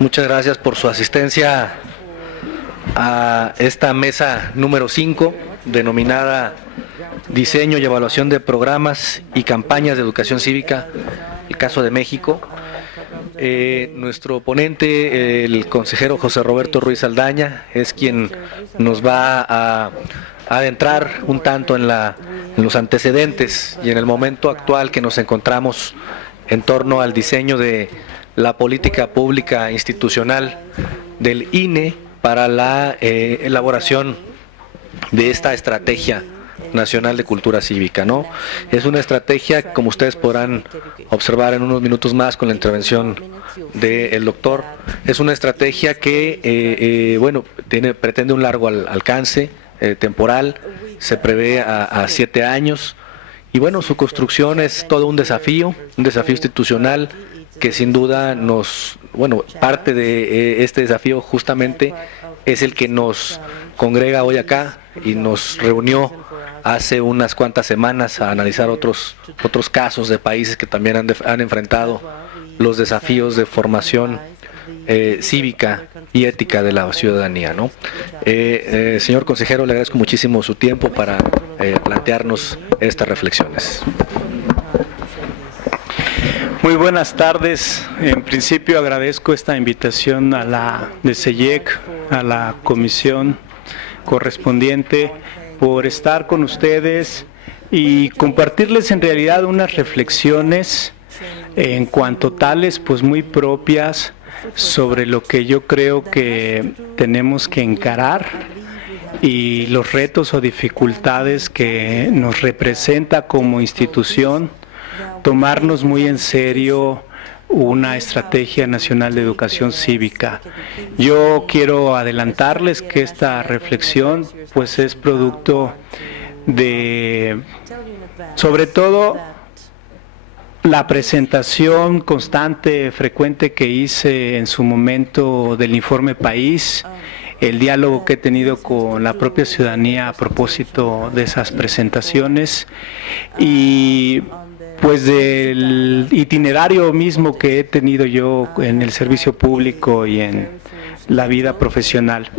Muchas gracias por su asistencia a esta mesa número 5, denominada Diseño y Evaluación de Programas y Campañas de Educación Cívica, el caso de México. Nuestro ponente, el consejero José Roberto Ruiz Saldaña, es quien nos va a adentrar un tanto en los antecedentes y en el momento actual que nos encontramos en torno al diseño de la política pública institucional del INE para la elaboración de esta estrategia nacional de cultura cívica, ¿no? Es una estrategia, como ustedes podrán observar en unos minutos más con la intervención del doctor, es una estrategia que, pretende un largo alcance temporal, se prevé a 7 años, y bueno, su construcción es todo un desafío institucional que sin duda parte de este desafío justamente es el que nos congrega hoy acá y nos reunió hace unas cuantas semanas a analizar otros casos de países que también han enfrentado los desafíos de formación cívica y ética de la ciudadanía, ¿no? Señor consejero, le agradezco muchísimo su tiempo para plantearnos estas reflexiones. Muy buenas tardes. En principio agradezco esta invitación a la de CEIEC, a la comisión correspondiente, por estar con ustedes y compartirles en realidad unas reflexiones en cuanto tales, pues muy propias sobre lo que yo creo que tenemos que encarar y los retos o dificultades que nos representa como institución tomarnos muy en serio una estrategia nacional de educación cívica. Yo quiero adelantarles que esta reflexión pues es producto de, sobre todo, la presentación constante, frecuente que hice en su momento del informe País, el diálogo que he tenido con la propia ciudadanía a propósito de esas presentaciones y pues del itinerario mismo que he tenido yo en el servicio público y en la vida profesional.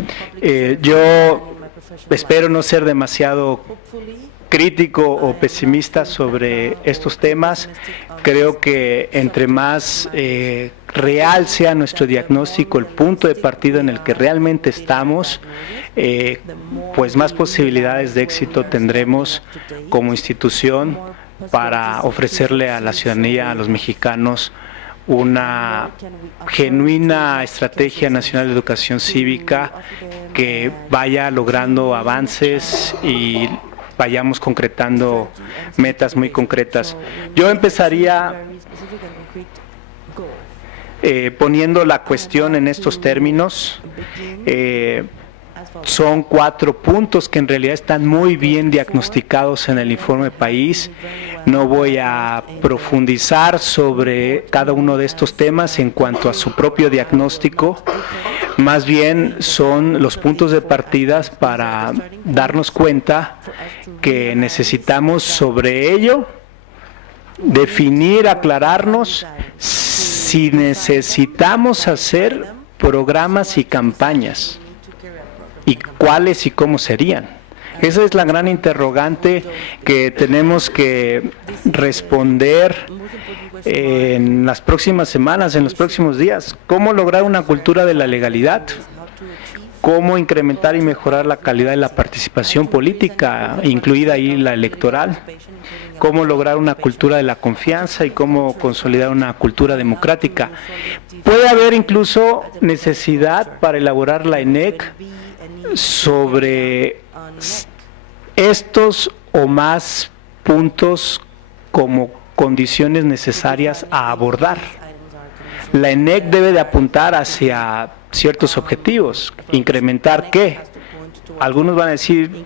Yo espero no ser demasiado crítico o pesimista sobre estos temas. Creo que entre más real sea nuestro diagnóstico, el punto de partida en el que realmente estamos, pues más posibilidades de éxito tendremos como institución para ofrecerle a la ciudadanía, a los mexicanos, una genuina estrategia nacional de educación cívica que vaya logrando avances y vayamos concretando metas muy concretas. Yo empezaría poniendo la cuestión en estos términos. Son 4 puntos que en realidad están muy bien diagnosticados en el informe País. No voy a profundizar sobre cada uno de estos temas en cuanto a su propio diagnóstico. Más bien son los puntos de partida para darnos cuenta que necesitamos sobre ello definir, aclararnos si necesitamos hacer programas y campañas y cuáles y cómo serían. Esa es la gran interrogante que tenemos que responder en las próximas semanas, en los próximos días. ¿Cómo lograr una cultura de la legalidad? ¿Cómo incrementar y mejorar la calidad de la participación política, incluida ahí la electoral? ¿Cómo lograr una cultura de la confianza y cómo consolidar una cultura democrática? Puede haber incluso necesidad para elaborar la ENEC sobre estos o más puntos como condiciones necesarias a abordar. La ENEC debe de apuntar hacia ciertos objetivos. ¿Incrementar qué? Algunos van a decir,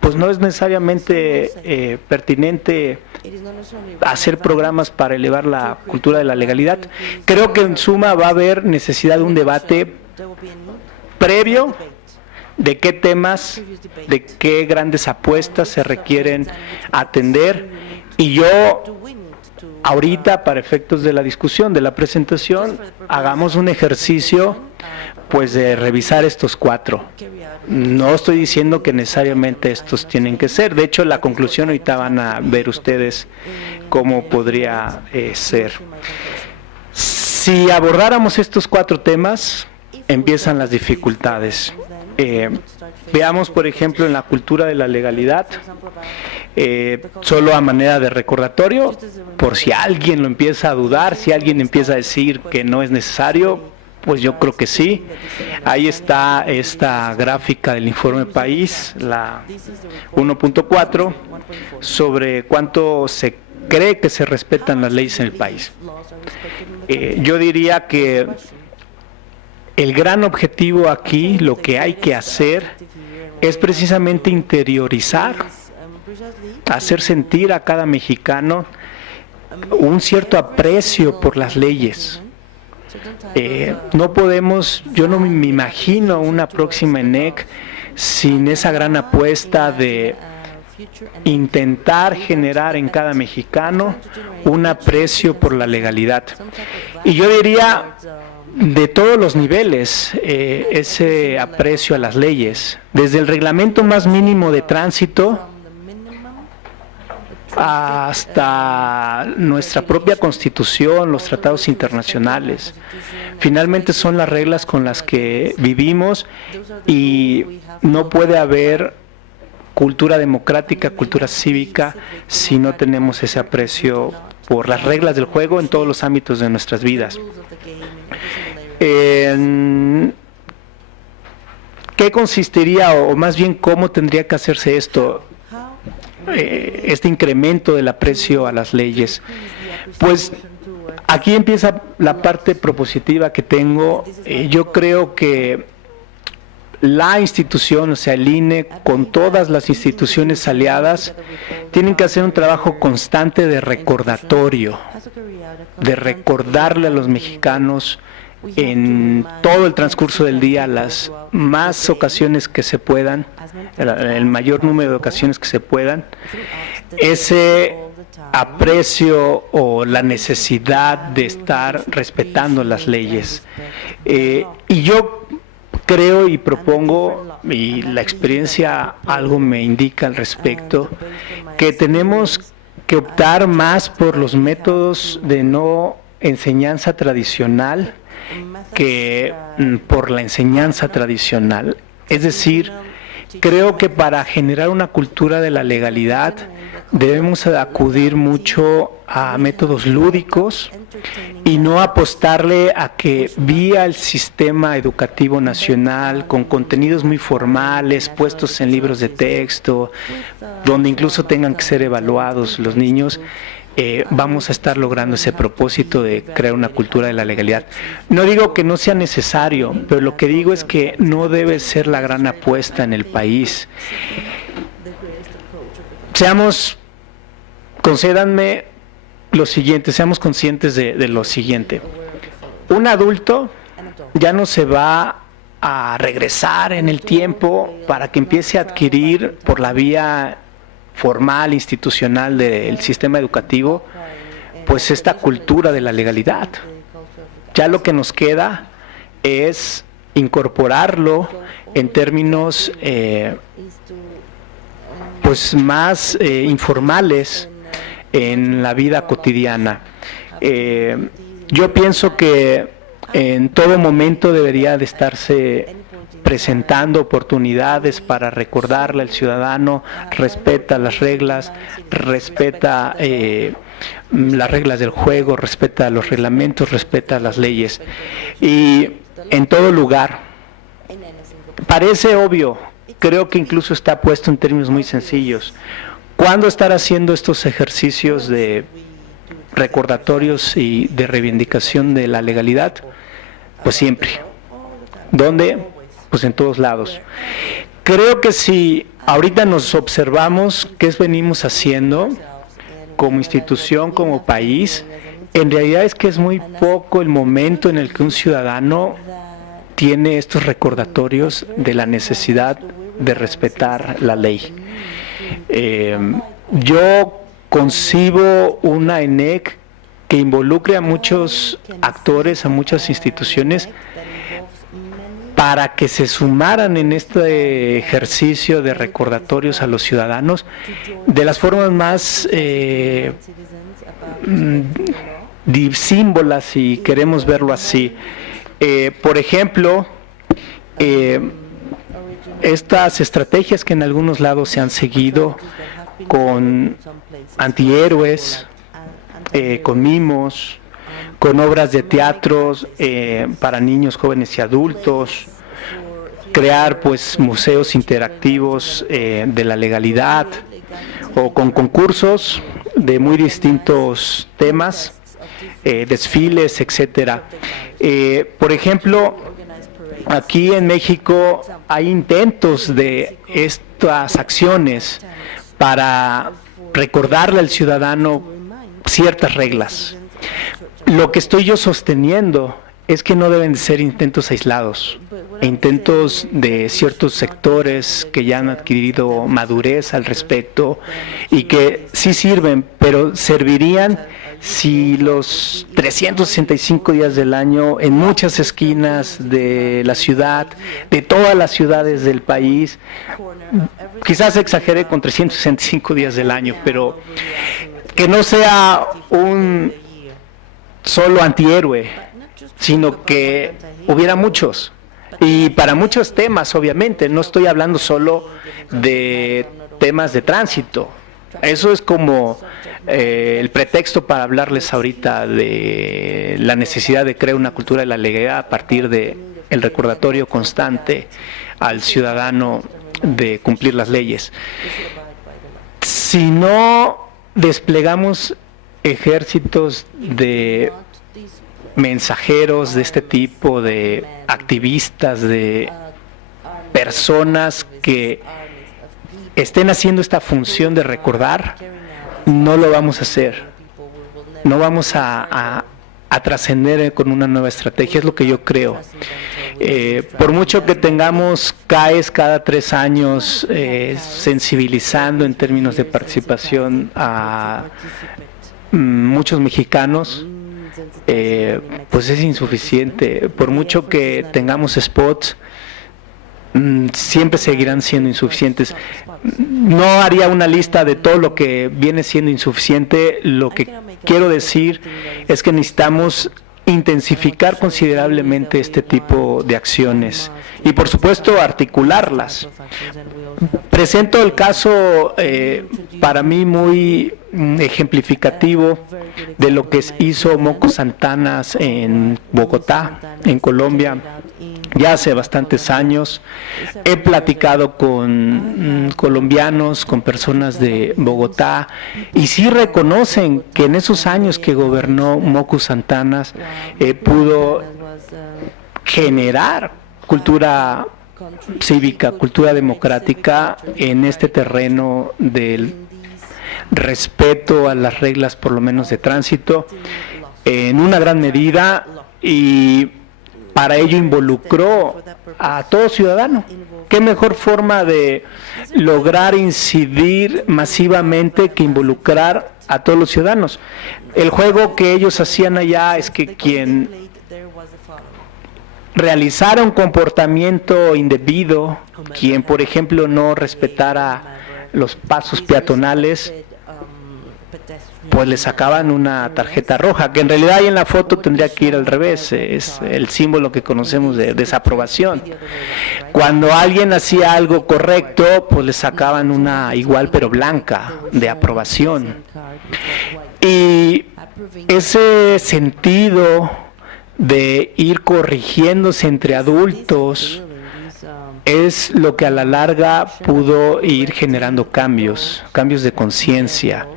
pues no es necesariamente pertinente hacer programas para elevar la cultura de la legalidad. Creo que en suma va a haber necesidad de un debate previo de qué temas, de qué grandes apuestas se requieren atender, y yo ahorita, para efectos de la discusión, de la presentación, hagamos un ejercicio pues de revisar estos 4. No estoy diciendo que necesariamente estos tienen que ser. De hecho, la conclusión ahorita van a ver ustedes cómo podría ser. Si abordáramos estos 4 temas, empiezan las dificultades. Veamos, por ejemplo, en la cultura de la legalidad, solo a manera de recordatorio, por si alguien lo empieza a dudar, si alguien empieza a decir que no es necesario, pues yo creo que sí. Ahí está esta gráfica del informe País, la 1.4, sobre cuánto se cree que se respetan las leyes en el país. Yo diría que el gran objetivo aquí, lo que hay que hacer, es precisamente interiorizar, hacer sentir a cada mexicano un cierto aprecio por las leyes. No podemos, yo no me imagino una próxima ENEC sin esa gran apuesta de intentar generar en cada mexicano un aprecio por la legalidad. Y yo diría, de todos los niveles, ese aprecio a las leyes, desde el reglamento más mínimo de tránsito hasta nuestra propia Constitución, los tratados internacionales. Finalmente son las reglas con las que vivimos y no puede haber cultura democrática, cultura cívica, si no tenemos ese aprecio por las reglas del juego en todos los ámbitos de nuestras vidas. ¿Qué consistiría, o más bien cómo tendría que hacerse esto? Este incremento del aprecio a las leyes. Pues aquí empieza la parte propositiva que tengo. Yo creo que la institución, o sea el INE, con todas las instituciones aliadas, tienen que hacer un trabajo constante de recordatorio, de recordarle a los mexicanos en todo el transcurso del día, las más ocasiones que se puedan, el mayor número de ocasiones que se puedan, ese aprecio o la necesidad de estar respetando las leyes. Y yo creo y propongo, y la experiencia algo me indica al respecto, que tenemos que optar más por los métodos de no enseñanza tradicional que por la enseñanza tradicional. Es decir, creo que para generar una cultura de la legalidad debemos acudir mucho a métodos lúdicos y no apostarle a que vía el sistema educativo nacional, con contenidos muy formales, puestos en libros de texto, donde incluso tengan que ser evaluados los niños, vamos a estar logrando ese propósito de crear una cultura de la legalidad. No digo que no sea necesario, pero lo que digo es que no debe ser la gran apuesta en el país. Concédanme lo siguiente, seamos conscientes de lo siguiente. Un adulto ya no se va a regresar en el tiempo para que empiece a adquirir por la vía formal, institucional del sistema educativo, pues esta cultura de la legalidad. Ya lo que nos queda es incorporarlo en términos pues más informales en la vida cotidiana. Yo pienso que en todo momento debería de estarse presentando oportunidades para recordarle al ciudadano: respeta las reglas, respeta las reglas del juego, respeta los reglamentos, respeta las leyes. Y en todo lugar, parece obvio, creo que incluso está puesto en términos muy sencillos. ¿Cuándo estar haciendo estos ejercicios de recordatorios y de reivindicación de la legalidad? Pues siempre. ¿Dónde? Pues en todos lados. Creo que si ahorita nos observamos qué venimos haciendo como institución, como país, en realidad es que es muy poco el momento en el que un ciudadano tiene estos recordatorios de la necesidad de respetar la ley. Yo concibo una ENEC que involucre a muchos actores, a muchas instituciones, para que se sumaran en este ejercicio de recordatorios a los ciudadanos de las formas más disímbolas, si queremos verlo así. Por ejemplo, estas estrategias que en algunos lados se han seguido con antihéroes, con mimos, con obras de teatros para niños, jóvenes y adultos, crear pues museos interactivos de la legalidad, o con concursos de muy distintos temas, desfiles, etcétera. Por ejemplo, aquí en México hay intentos de estas acciones para recordarle al ciudadano ciertas reglas. Lo que estoy yo sosteniendo es que no deben de ser intentos aislados, intentos de ciertos sectores que ya han adquirido madurez al respecto y que sí sirven, pero servirían si los 365 días del año, en muchas esquinas de la ciudad, de todas las ciudades del país, quizás exageré con 365 días del año, pero que no sea un solo antihéroe, sino que hubiera muchos, y para muchos temas, obviamente. No estoy hablando solo de temas de tránsito. Eso es como el pretexto para hablarles ahorita de la necesidad de crear una cultura de la legalidad a partir de el recordatorio constante al ciudadano de cumplir las leyes. Si no desplegamos ejércitos de mensajeros de este tipo, de activistas, de personas que estén haciendo esta función de recordar, no lo vamos a hacer. No vamos a trascender con una nueva estrategia, es lo que yo creo. Por mucho que tengamos CAEs cada 3 años sensibilizando en términos de participación a muchos mexicanos, pues es insuficiente. Por mucho que tengamos spots, siempre seguirán siendo insuficientes. No haría una lista de todo lo que viene siendo insuficiente. Lo que quiero decir es que necesitamos intensificar considerablemente este tipo de acciones y, por supuesto, articularlas. Presento el caso para mí muy ejemplificativo de lo que hizo Moco Santanas en Bogotá, en Colombia, ya hace bastantes años. He platicado con colombianos, con personas de Bogotá, y sí reconocen que en esos años que gobernó Moco Santanas pudo generar cultura cívica, cultura democrática en este terreno del respeto a las reglas, por lo menos de tránsito, en una gran medida, y para ello involucró a todo ciudadano. ¿Qué mejor forma de lograr incidir masivamente que involucrar a todos los ciudadanos? El juego que ellos hacían allá es que quien realizara un comportamiento indebido, quien por ejemplo no respetara los pasos peatonales, pues le sacaban una tarjeta roja, que en realidad ahí en la foto tendría que ir al revés, es el símbolo que conocemos de desaprobación. Cuando alguien hacía algo correcto, pues le sacaban una igual pero blanca, de aprobación. Y ese sentido de ir corrigiéndose entre adultos es lo que a la larga pudo ir generando cambios de conciencia.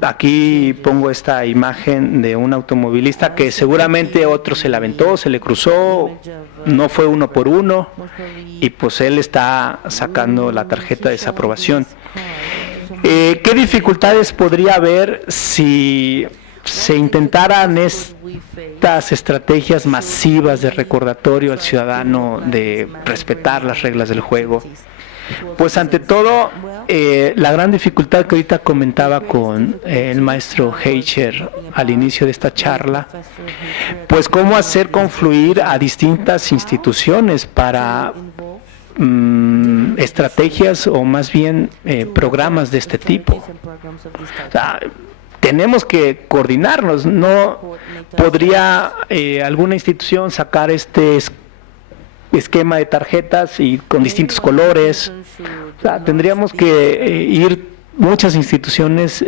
Aquí pongo esta imagen de un automovilista que seguramente otro se la aventó, se le cruzó, no fue uno por uno, y pues él está sacando la tarjeta de desaprobación. ¿Qué dificultades podría haber si se intentaran estas estrategias masivas de recordatorio al ciudadano de respetar las reglas del juego? Pues ante todo, la gran dificultad que ahorita comentaba con el maestro Heicher al inicio de esta charla, pues cómo hacer confluir a distintas instituciones para estrategias o más bien programas de este tipo. O sea, tenemos que coordinarnos. No podría alguna institución sacar este esquema de tarjetas y con distintos colores. O sea, tendríamos que ir muchas instituciones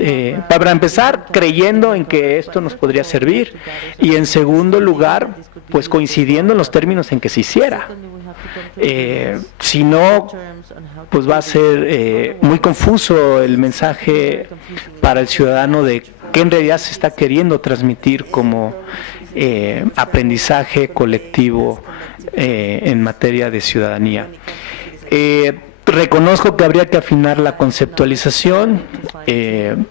para empezar creyendo en que esto nos podría servir, y en segundo lugar pues coincidiendo en los términos en que se hiciera. Si no, pues va a ser muy confuso el mensaje para el ciudadano de qué en realidad se está queriendo transmitir como aprendizaje colectivo en materia de ciudadanía. Reconozco que habría que afinar la conceptualización. En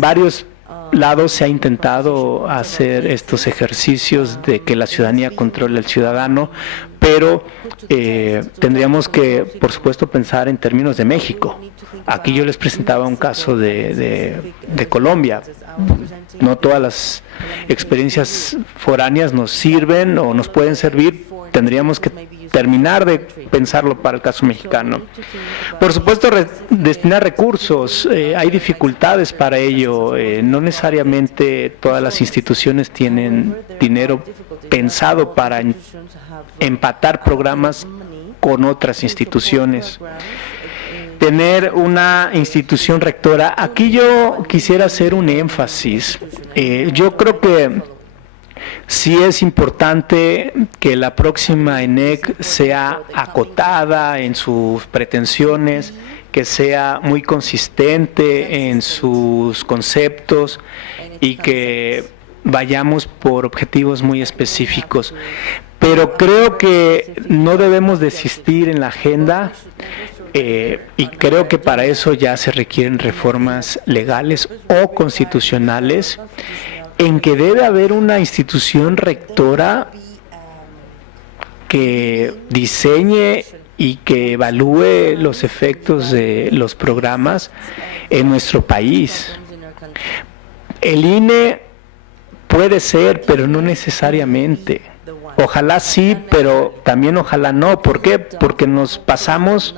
varios lados se ha intentado hacer estos ejercicios de que la ciudadanía controle al ciudadano, pero tendríamos que, por supuesto, pensar en términos de México. Aquí yo les presentaba un caso de Colombia. No todas las experiencias foráneas nos sirven o nos pueden servir. Tendríamos que terminar de pensarlo para el caso mexicano. Por supuesto, destinar recursos. Hay dificultades para ello. No necesariamente todas las instituciones tienen dinero pensado para empatar programas con otras instituciones. Tener una institución rectora. Aquí yo quisiera hacer un énfasis. Yo creo que sí es importante que la próxima ENEC sea acotada en sus pretensiones, que sea muy consistente en sus conceptos y que vayamos por objetivos muy específicos. Pero creo que no debemos desistir en la agenda, y creo que para eso ya se requieren reformas legales o constitucionales, en que debe haber una institución rectora que diseñe y que evalúe los efectos de los programas en nuestro país. El INE puede ser, pero no necesariamente. Ojalá sí, pero también ojalá no. ¿Por qué? Porque nos pasamos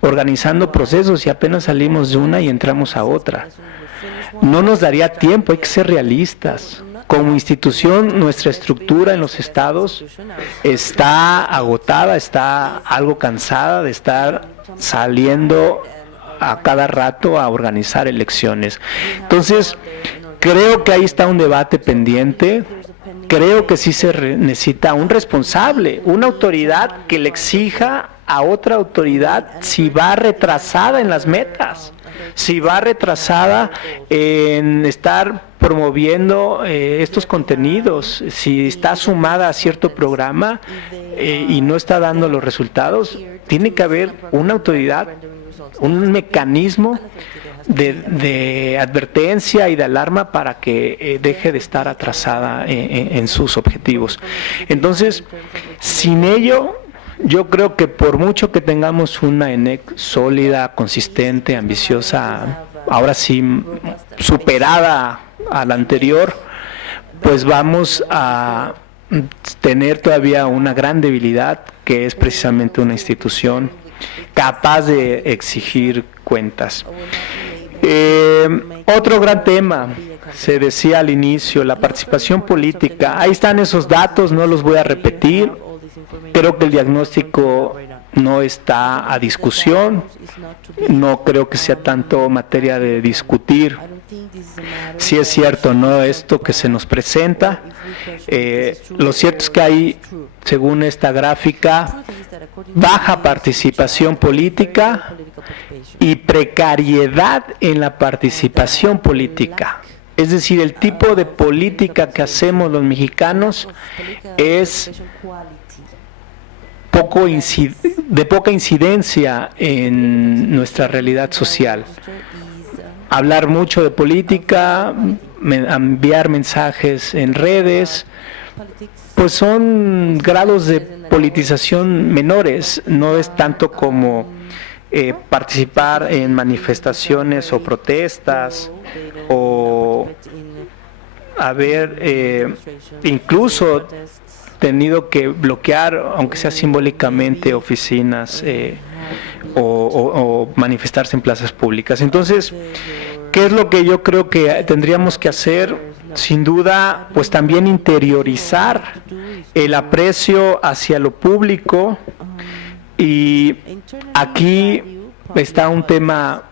organizando procesos y apenas salimos de una y entramos a otra. No nos daría tiempo, hay que ser realistas. Como institución, nuestra estructura en los estados está agotada, está algo cansada de estar saliendo a cada rato a organizar elecciones. Entonces, creo que ahí está un debate pendiente. Creo que sí se necesita un responsable, una autoridad que le exija a otra autoridad si va retrasada en las metas, si va retrasada en estar promoviendo estos contenidos, si está sumada a cierto programa y no está dando los resultados. Tiene que haber una autoridad, un mecanismo de advertencia y de alarma para que deje de estar atrasada en sus objetivos. Entonces, sin ello, yo creo que por mucho que tengamos una ENEC sólida, consistente, ambiciosa, ahora sí superada a la anterior, pues vamos a tener todavía una gran debilidad, que es precisamente una institución capaz de exigir cuentas. Otro gran tema, se decía al inicio, la participación política. Ahí están esos datos, no los voy a repetir. Creo que el diagnóstico no está a discusión, no creo que sea tanto materia de discutir. Si es cierto, no esto que se nos presenta. Lo cierto es que hay, según esta gráfica, baja participación política y precariedad en la participación política. Es decir, el tipo de política que hacemos los mexicanos es de poca incidencia en nuestra realidad social. Hablar mucho de política, enviar mensajes en redes, pues son grados de politización menores, no es tanto como participar en manifestaciones o protestas o haber incluso tenido que bloquear, aunque sea simbólicamente, oficinas o manifestarse en plazas públicas. Entonces, ¿qué es lo que yo creo que tendríamos que hacer? Sin duda, pues también interiorizar el aprecio hacia lo público, y aquí está un tema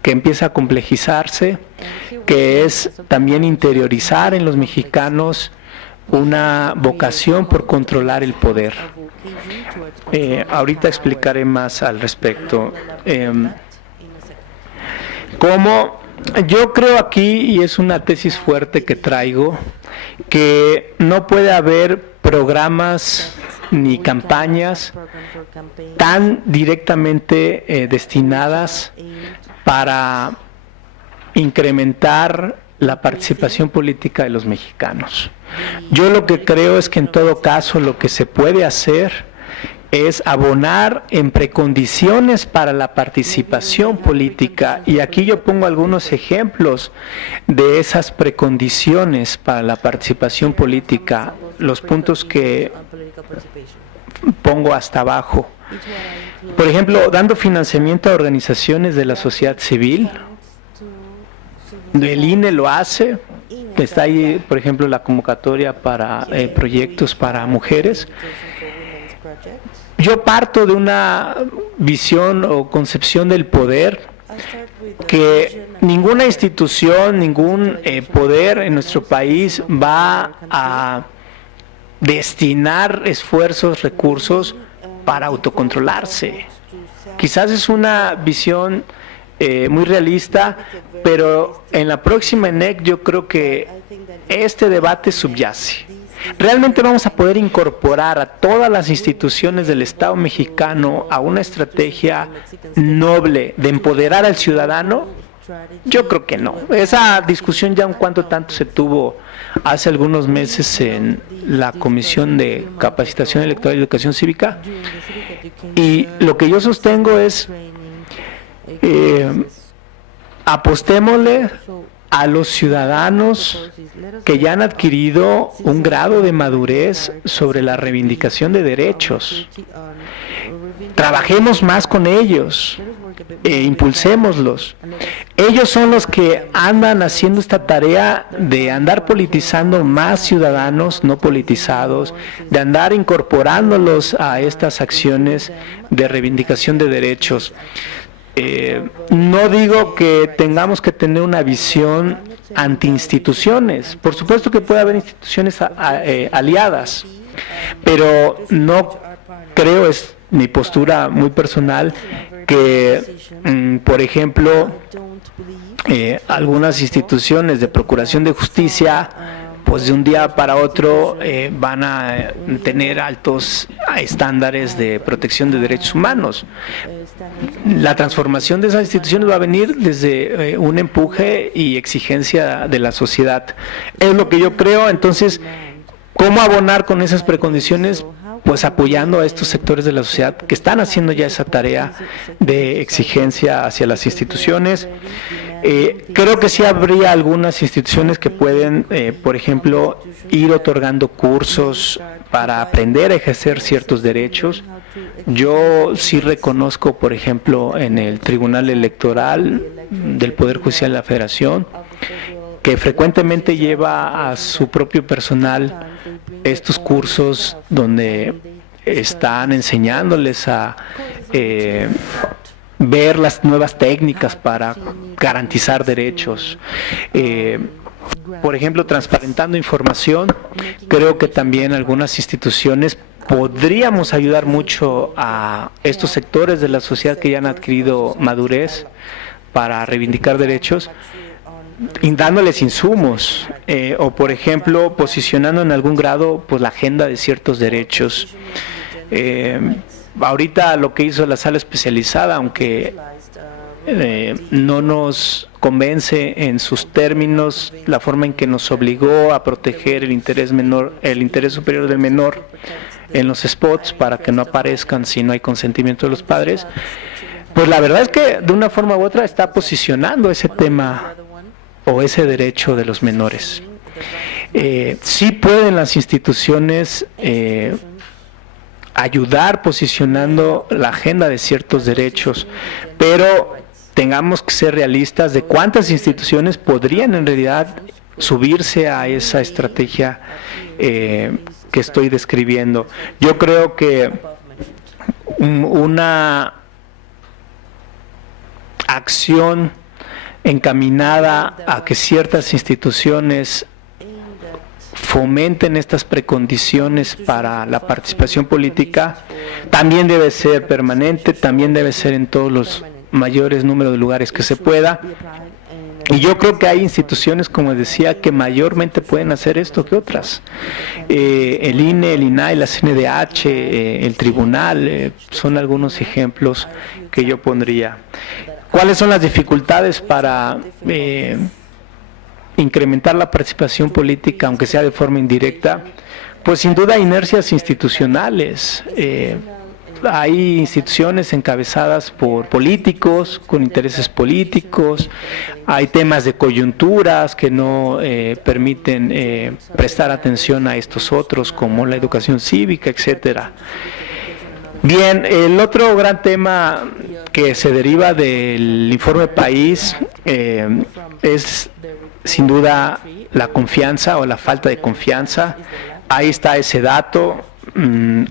que empieza a complejizarse, que es también interiorizar en los mexicanos una vocación por controlar el poder. Ahorita explicaré más al respecto. Como yo creo aquí, y es una tesis fuerte que traigo, que no puede haber programas ni campañas tan directamente destinadas para incrementar la participación política de los mexicanos. Yo lo que creo es que en todo caso lo que se puede hacer es abonar en precondiciones para la participación política, y aquí yo pongo algunos ejemplos de esas precondiciones para la participación política, los puntos que pongo hasta abajo. Por ejemplo, dando financiamiento a organizaciones de la sociedad civil. El INE lo hace, está ahí, por ejemplo, la convocatoria para proyectos para mujeres. Yo parto de una visión o concepción del poder que ninguna institución, ningún poder en nuestro país va a destinar esfuerzos, recursos para autocontrolarse. Quizás es una visión muy realista, pero en la próxima ENEC yo creo que este debate subyace. ¿Realmente vamos a poder incorporar a todas las instituciones del Estado mexicano a una estrategia noble de empoderar al ciudadano? Yo creo que no. Esa discusión ya un cuanto tanto se tuvo hace algunos meses en la Comisión de Capacitación Electoral y Educación Cívica, y lo que yo sostengo es apostémosle a los ciudadanos que ya han adquirido un grado de madurez sobre la reivindicación de derechos. Trabajemos más con ellos, impulsémoslos. Ellos son los que andan haciendo esta tarea de andar politizando más ciudadanos no politizados, de andar incorporándolos a estas acciones de reivindicación de derechos. No digo que tengamos que tener una visión anti-instituciones. Por supuesto que puede haber instituciones aliadas, pero no creo, es mi postura muy personal, que por ejemplo algunas instituciones de procuración de justicia pues de un día para otro van a tener altos estándares de protección de derechos humanos. La transformación de esas instituciones va a venir desde un empuje y exigencia de la sociedad. Es lo que yo creo. Entonces, ¿cómo abonar con esas precondiciones? Pues apoyando a estos sectores de la sociedad que están haciendo ya esa tarea de exigencia hacia las instituciones. Creo que sí habría algunas instituciones que pueden, por ejemplo, ir otorgando cursos para aprender a ejercer ciertos derechos. Yo sí reconozco, por ejemplo, en el Tribunal Electoral del Poder Judicial de la Federación, que frecuentemente lleva a su propio personal estos cursos donde están enseñándoles a ver las nuevas técnicas para garantizar derechos. Por ejemplo, transparentando información, creo que también algunas instituciones podríamos ayudar mucho a estos sectores de la sociedad que ya han adquirido madurez para reivindicar derechos, dándoles insumos, o por ejemplo posicionando en algún grado pues la agenda de ciertos derechos. Ahorita lo que hizo la sala especializada, aunque no nos convence en sus términos, la forma en que nos obligó a proteger el interés superior del menor en los spots para que no aparezcan si no hay consentimiento de los padres. Pues la verdad es que de una forma u otra está posicionando ese tema o ese derecho de los menores. Sí pueden las instituciones ayudar posicionando la agenda de ciertos derechos, pero tengamos que ser realistas de cuántas instituciones podrían en realidad subirse a esa estrategia que estoy describiendo. Yo creo que una acción encaminada a que ciertas instituciones fomenten estas precondiciones para la participación política también debe ser permanente, también debe ser en todos los mayores números de lugares que se pueda. Y yo creo que hay instituciones, como decía, que mayormente pueden hacer esto que otras. El INE, el INAI, la CNDH, el tribunal, son algunos ejemplos que yo pondría. ¿Cuáles son las dificultades para incrementar la participación política, aunque sea de forma indirecta? Pues sin duda inercias institucionales. Hay instituciones encabezadas por políticos, con intereses políticos, hay temas de coyunturas que no permiten prestar atención a estos otros, como la educación cívica, etcétera. Bien, el otro gran tema que se deriva del informe País es sin duda la confianza o la falta de confianza. Ahí está ese dato.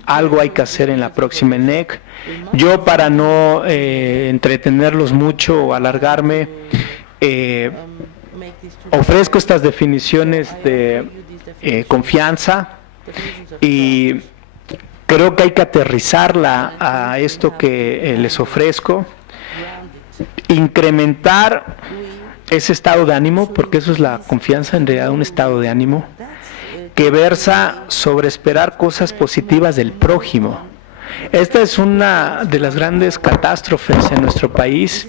Algo hay que hacer en la próxima ENEC. Yo, para no entretenerlos mucho o alargarme, ofrezco estas definiciones de confianza y creo que hay que aterrizarla a esto que les ofrezco, incrementar ese estado de ánimo, porque eso es la confianza, en realidad un estado de ánimo que versa sobre esperar cosas positivas del prójimo. Esta es una de las grandes catástrofes en nuestro país.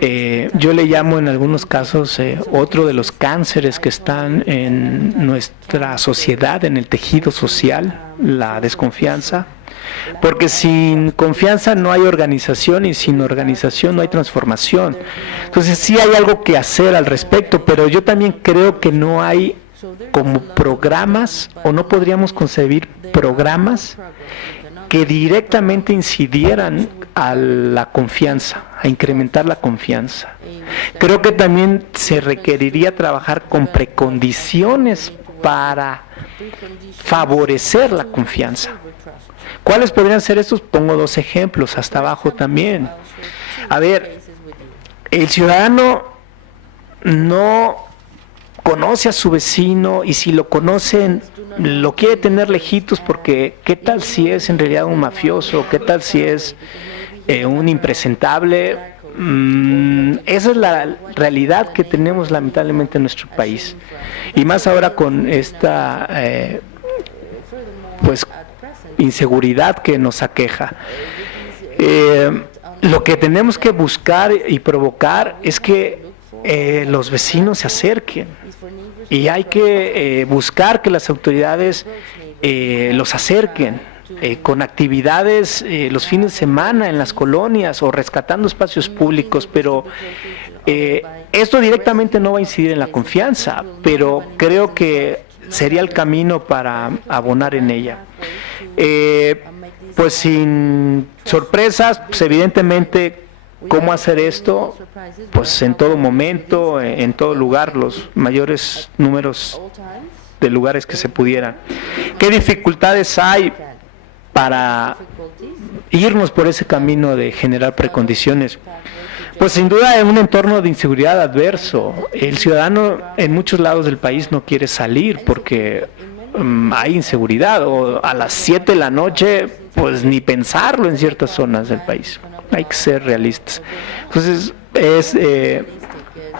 Yo le llamo en algunos casos otro de los cánceres que están en nuestra sociedad, en el tejido social, la desconfianza. Porque sin confianza no hay organización y sin organización no hay transformación. Entonces sí hay algo que hacer al respecto, pero yo también creo que no hay como programas, o no podríamos concebir programas que directamente incidieran a la confianza, a incrementar la confianza. Creo que también se requeriría trabajar con precondiciones para favorecer la confianza. ¿Cuáles podrían ser estos? Pongo dos ejemplos, hasta abajo también. A ver, el ciudadano no conoce a su vecino, y si lo conocen lo quiere tener lejitos, porque ¿qué tal si es en realidad un mafioso? ¿Qué tal si es un impresentable? Esa es la realidad que tenemos lamentablemente en nuestro país, y más ahora con esta pues inseguridad que nos aqueja. Lo que tenemos que buscar y provocar es que los vecinos se acerquen, y hay que buscar que las autoridades los acerquen con actividades los fines de semana en las colonias o rescatando espacios públicos, pero esto directamente no va a incidir en la confianza, pero creo que sería el camino para abonar en ella. Pues sin sorpresas, pues evidentemente, ¿cómo hacer esto? Pues en todo momento, en todo lugar, los mayores números de lugares que se pudieran. ¿Qué dificultades hay para irnos por ese camino de generar precondiciones? Pues sin duda en un entorno de inseguridad adverso. El ciudadano en muchos lados del país no quiere salir porque hay inseguridad, o a las 7 de la noche, pues ni pensarlo en ciertas zonas del país. Hay que ser realistas. Entonces es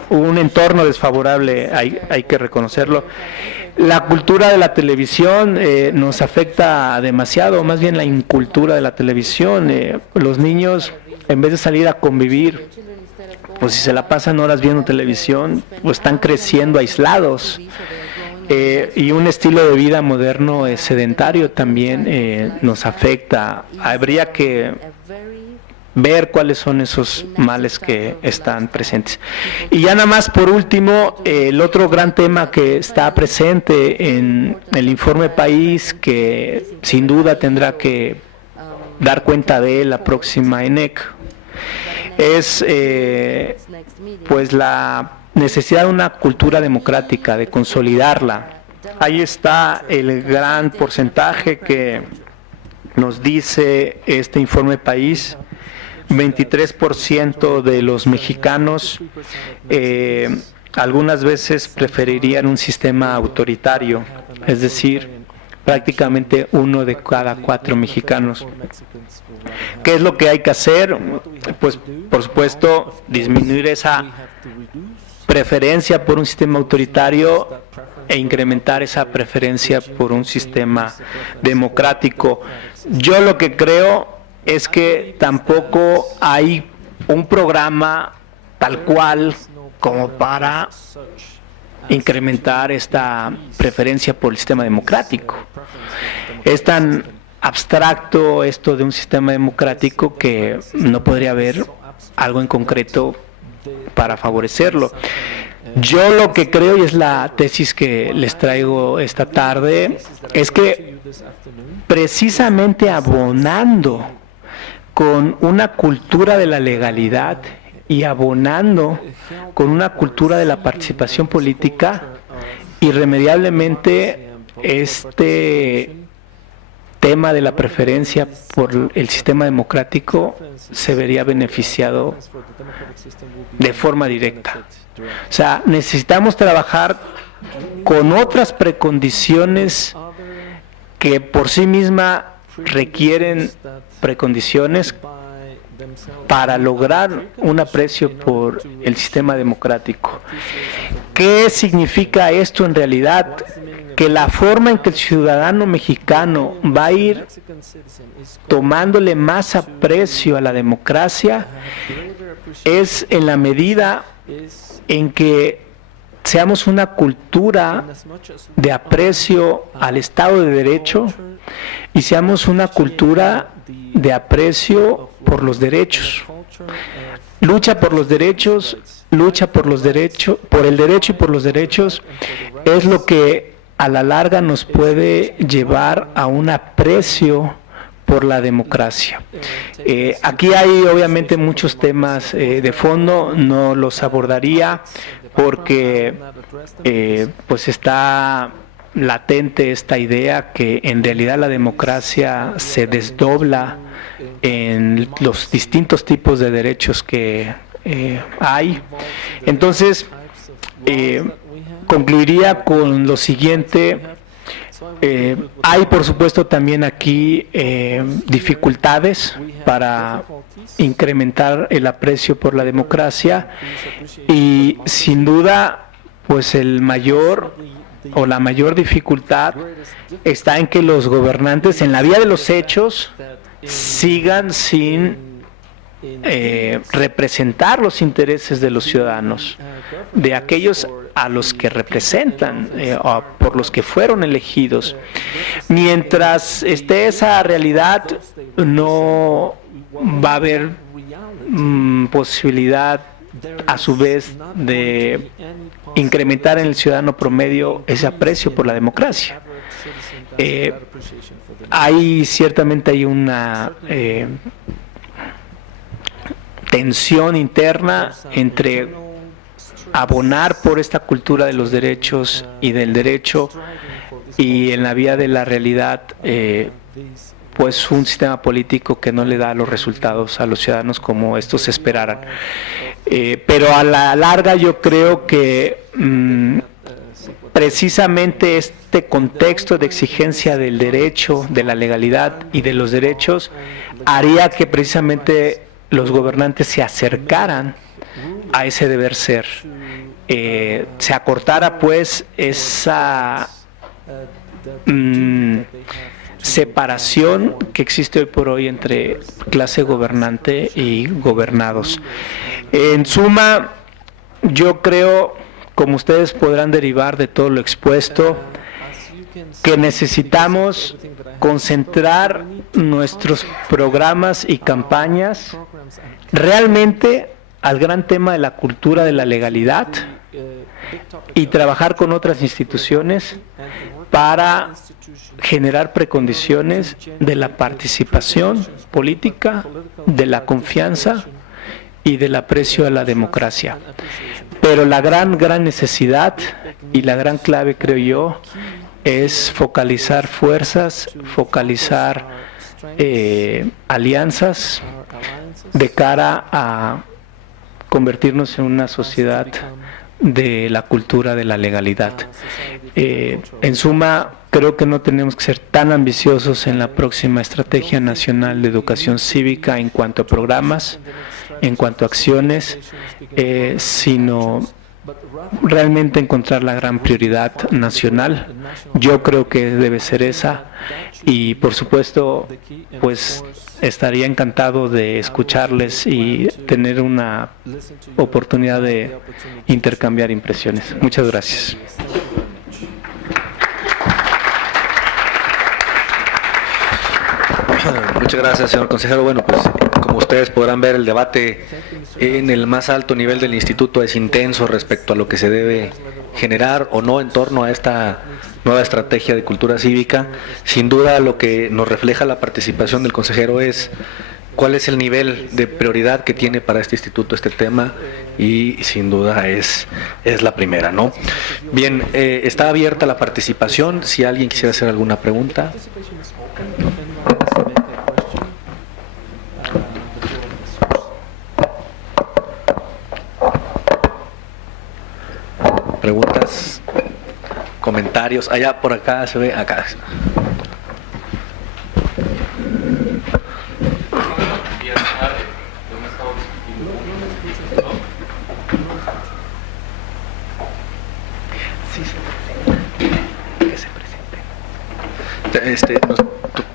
un entorno desfavorable, hay que reconocerlo. La cultura de la televisión nos afecta demasiado, más bien la incultura de la televisión. Los niños, en vez de salir a convivir pues si se la pasan horas viendo televisión, pues están creciendo aislados. Y un estilo de vida moderno sedentario también nos afecta. Habría que ver cuáles son esos males que están presentes. Y ya nada más por último, el otro gran tema que está presente en el informe País, que sin duda tendrá que dar cuenta de la próxima ENEC, es pues la necesidad de una cultura democrática, de consolidarla. Ahí está el gran porcentaje que nos dice este informe País. 23% de los mexicanos algunas veces preferirían un sistema autoritario, es decir, prácticamente 1 de cada 4 mexicanos. ¿Qué es lo que hay que hacer? Pues, por supuesto, disminuir esa preferencia por un sistema autoritario e incrementar esa preferencia por un sistema democrático. Yo lo que creo es que tampoco hay un programa tal cual como para incrementar esta preferencia por el sistema democrático. Es tan abstracto esto de un sistema democrático que no podría haber algo en concreto para favorecerlo. Yo lo que creo, y es la tesis que les traigo esta tarde, es que precisamente abonando con una cultura de la legalidad y abonando con una cultura de la participación política, irremediablemente este tema de la preferencia por el sistema democrático se vería beneficiado de forma directa. O sea, necesitamos trabajar con otras precondiciones que por sí misma requieren precondiciones para lograr un aprecio por el sistema democrático. ¿Qué significa esto en realidad? Que la forma en que el ciudadano mexicano va a ir tomándole más aprecio a la democracia es en la medida en que seamos una cultura de aprecio al Estado de Derecho y seamos una cultura de aprecio por los derechos. Lucha por los derechos, lucha por los derechos, por el derecho y por los derechos es lo que a la larga nos puede llevar a un aprecio por la democracia. Aquí hay obviamente muchos temas de fondo, no los abordaría porque pues está latente esta idea que en realidad la democracia se desdobla en los distintos tipos de derechos que hay. Entonces, concluiría con lo siguiente. Hay por supuesto también aquí dificultades para incrementar el aprecio por la democracia y sin duda pues el mayor o la mayor dificultad está en que los gobernantes en la vía de los hechos sigan sin representar los intereses de los ciudadanos, de aquellos a los que representan o por los que fueron elegidos. Mientras esté esa realidad, no va a haber posibilidad a su vez de incrementar en el ciudadano promedio ese aprecio por la democracia. Ciertamente hay una tensión interna entre abonar por esta cultura de los derechos y del derecho y en la vía de la realidad pues un sistema político que no le da los resultados a los ciudadanos como estos esperaran. Pero a la larga yo creo que precisamente este contexto de exigencia del derecho, de la legalidad y de los derechos haría que precisamente los gobernantes se acercaran a ese deber ser, se acortara pues esa separación que existe hoy por hoy entre clase gobernante y gobernados. En suma, yo creo, como ustedes podrán derivar de todo lo expuesto, que necesitamos concentrar nuestros programas y campañas realmente al gran tema de la cultura de la legalidad y trabajar con otras instituciones para generar precondiciones de la participación política, de la confianza y del aprecio a la democracia. Pero la gran necesidad y la gran clave, creo yo, es focalizar fuerzas, focalizar alianzas de cara a convertirnos en una sociedad de la cultura de la legalidad. En suma, creo que no tenemos que ser tan ambiciosos en la próxima Estrategia Nacional de Educación Cívica en cuanto a programas, en cuanto a acciones, sino realmente encontrar la gran prioridad nacional. Yo creo que debe ser esa, y por supuesto pues estaría encantado de escucharles y tener una oportunidad de intercambiar impresiones. Muchas gracias. Muchas gracias, señor consejero. Bueno, pues como ustedes podrán ver, el debate en el más alto nivel del instituto es intenso respecto a lo que se debe generar o no en torno a esta nueva estrategia de cultura cívica. Sin duda, lo que nos refleja la participación del consejero es cuál es el nivel de prioridad que tiene para este instituto este tema, y sin duda es la primera, ¿no? Bien, está abierta la participación. Si alguien quisiera hacer alguna pregunta. Preguntas, comentarios. Allá por acá se ve, acá. Que se presente.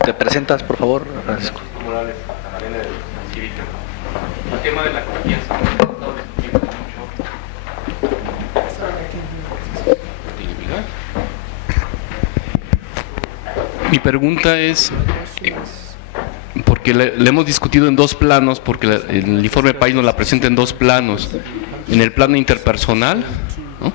¿Te presentas, por favor? Francisco Morales, Arena de Cívica. El tema de la confianza. Mi pregunta es, porque le hemos discutido en dos planos, porque el informe país nos la presenta en dos planos. En el plano interpersonal, ¿no?,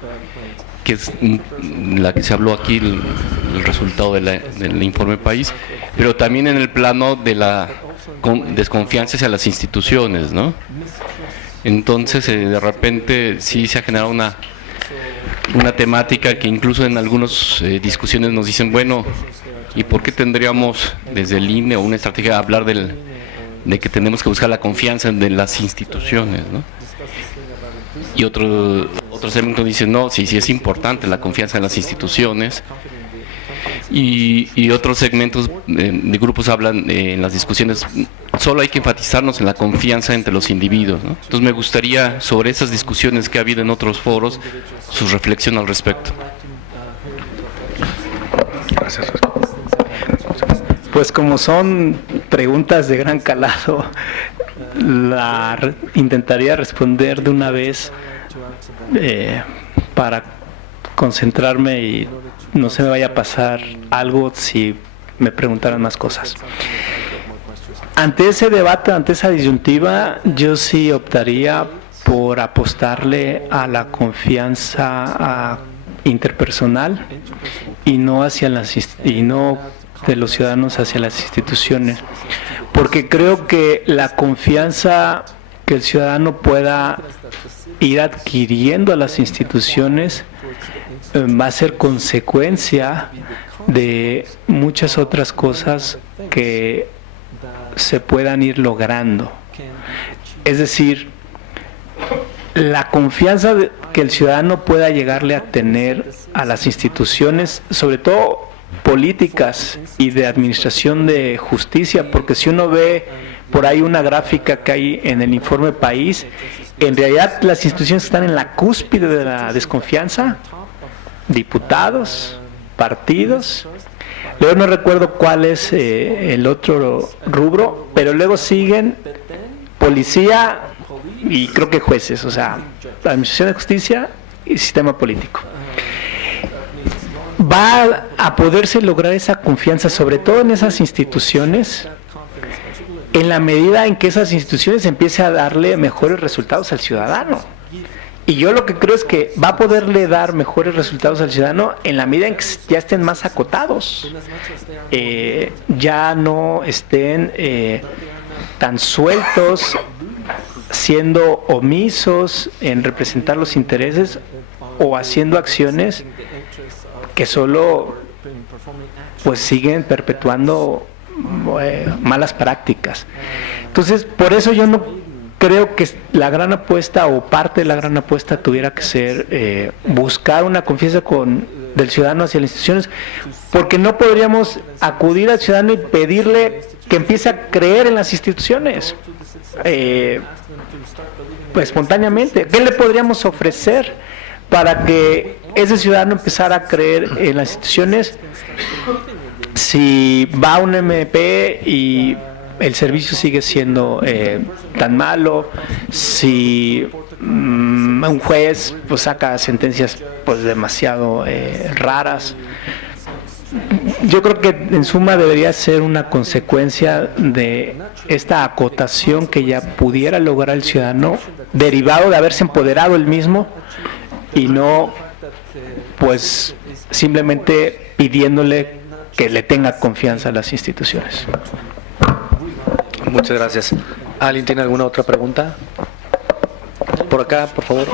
que es la que se habló aquí, el resultado del informe país, pero también en el plano de la desconfianza hacia las instituciones, ¿no? Entonces, de repente sí se ha generado una temática que incluso en algunas discusiones nos dicen, bueno, ¿y por qué tendríamos desde el INE o una estrategia hablar de que tenemos que buscar la confianza de las instituciones, ¿no? Y otro segmento dice, no, sí es importante la confianza en las instituciones. Y otros segmentos de grupos hablan en las discusiones, solo hay que enfatizarnos en la confianza entre los individuos, ¿no? Entonces me gustaría, sobre esas discusiones que ha habido en otros foros, su reflexión al respecto. Gracias. Pues como son preguntas de gran calado, intentaría responder de una vez para concentrarme y no se me vaya a pasar algo si me preguntaran más cosas. Ante ese debate, ante esa disyuntiva, yo sí optaría por apostarle a la confianza interpersonal y no de los ciudadanos hacia las instituciones, porque creo que la confianza que el ciudadano pueda ir adquiriendo a las instituciones va a ser consecuencia de muchas otras cosas que se puedan ir logrando. Es decir, la confianza que el ciudadano pueda llegarle a tener a las instituciones, sobre todo políticas y de administración de justicia, porque si uno ve por ahí una gráfica que hay en el informe país, en realidad las instituciones están en la cúspide de la desconfianza, diputados, partidos, luego no recuerdo cuál es el otro rubro, pero luego siguen policía y creo que jueces, o sea, la administración de justicia y sistema político. Va a poderse lograr esa confianza, sobre todo en esas instituciones, en la medida en que esas instituciones empiecen a darle mejores resultados al ciudadano. Y yo lo que creo es que va a poderle dar mejores resultados al ciudadano en la medida en que ya estén más acotados, ya no estén tan sueltos, siendo omisos en representar los intereses o haciendo acciones que solo pues siguen perpetuando malas prácticas. Entonces, por eso yo no creo que la gran apuesta o parte de la gran apuesta tuviera que ser buscar una confianza del ciudadano hacia las instituciones, porque no podríamos acudir al ciudadano y pedirle que empiece a creer en las instituciones pues espontáneamente. ¿Qué le podríamos ofrecer para que ese ciudadano empezara a creer en las instituciones? Si va a un MP y el servicio sigue siendo tan malo, si un juez pues saca sentencias pues demasiado raras. Yo creo que en suma debería ser una consecuencia de esta acotación que ya pudiera lograr el ciudadano, derivado de haberse empoderado él mismo y no pues simplemente pidiéndole que le tenga confianza a las instituciones. Muchas gracias. ¿Alguien tiene alguna otra pregunta? Por acá, por favor.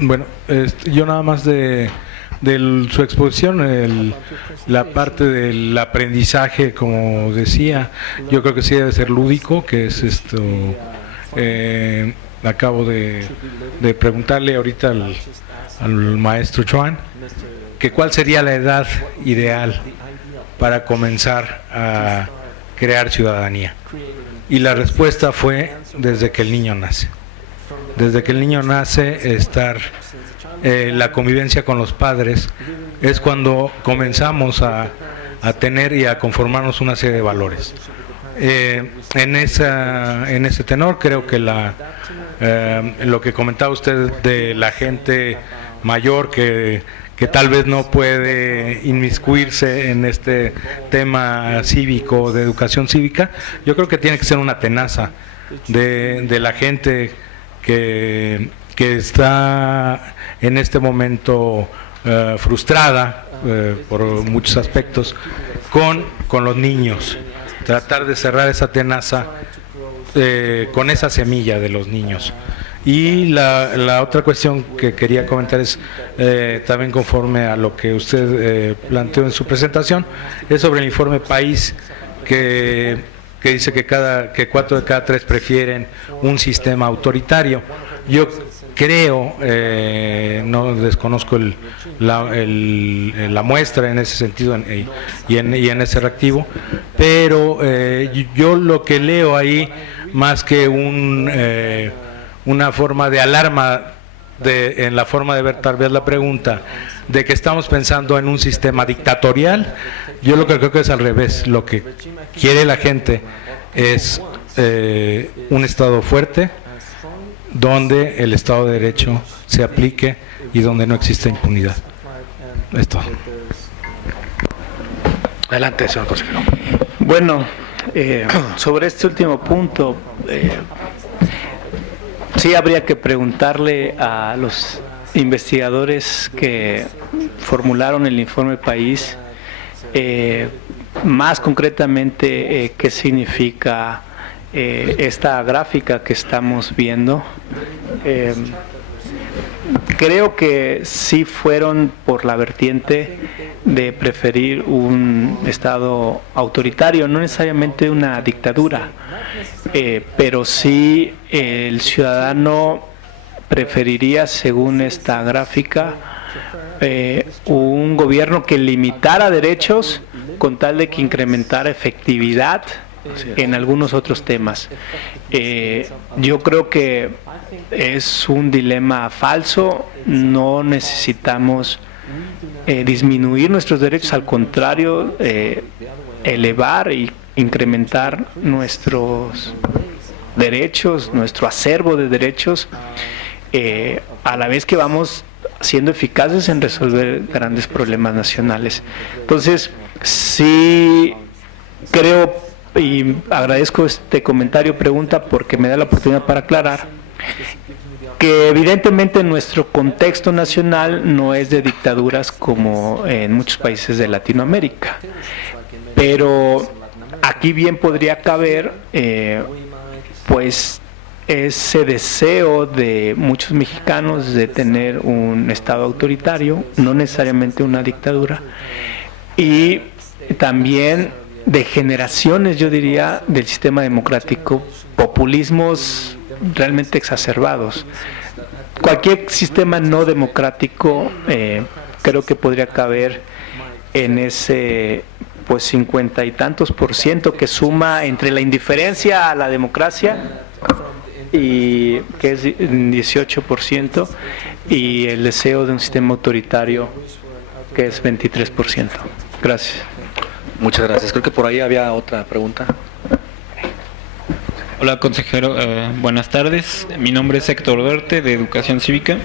Bueno, yo nada más de su exposición, la parte del aprendizaje, como decía, yo creo que sí debe ser lúdico, que es esto. Acabo de preguntarle ahorita al maestro Chuan que cuál sería la edad ideal para comenzar a crear ciudadanía, y la respuesta fue desde que el niño nace. Desde que el niño nace, la convivencia con los padres es cuando comenzamos a tener y a conformarnos una serie de valores. En ese tenor, creo que lo que comentaba usted de la gente mayor que tal vez no puede inmiscuirse en este tema cívico, de educación cívica, yo creo que tiene que ser una tenaza de la gente que está en este momento frustrada por muchos aspectos con los niños. Tratar de cerrar esa tenaza con esa semilla de los niños. Y la otra cuestión que quería comentar es también conforme a lo que usted planteó en su presentación, es sobre el informe país que dice que 4 de cada 3 prefieren un sistema autoritario. Yo creo, no desconozco la muestra en ese sentido y en ese reactivo, pero yo lo que leo ahí, más que una forma de alarma en la forma de ver tal vez la pregunta, de que estamos pensando en un sistema dictatorial, yo lo que creo que es al revés. Lo que quiere la gente es un Estado fuerte, donde el Estado de Derecho se aplique y donde no exista impunidad. Es todo. Adelante, señor consejero. Bueno, sobre este último punto, sí habría que preguntarle a los investigadores que formularon el informe país, más concretamente qué significa esta gráfica que estamos viendo. Creo que sí fueron por la vertiente de preferir un Estado autoritario, no necesariamente una dictadura, pero sí el ciudadano preferiría, según esta gráfica, un gobierno que limitara derechos con tal de que incrementara efectividad en algunos otros temas. Yo creo que es un dilema falso. No necesitamos disminuir nuestros derechos, al contrario, elevar e incrementar nuestros derechos, nuestro acervo de derechos, a la vez que vamos siendo eficaces en resolver grandes problemas nacionales. Entonces, sí creo y agradezco este comentario, pregunta, porque me da la oportunidad para aclarar que evidentemente nuestro contexto nacional no es de dictaduras como en muchos países de Latinoamérica, pero aquí bien podría caber pues ese deseo de muchos mexicanos de tener un estado autoritario, no necesariamente una dictadura, y también de generaciones, yo diría, del sistema democrático, populismos realmente exacerbados. Cualquier sistema no democrático creo que podría caber en ese pues 50 y tantos % que suma entre la indiferencia a la democracia, y que es 18%, y el deseo de un sistema autoritario, que es 23%. Gracias. Muchas gracias. Creo que por ahí había otra pregunta. Hola, consejero. Buenas tardes. Mi nombre es Héctor Duarte, de Educación Cívica.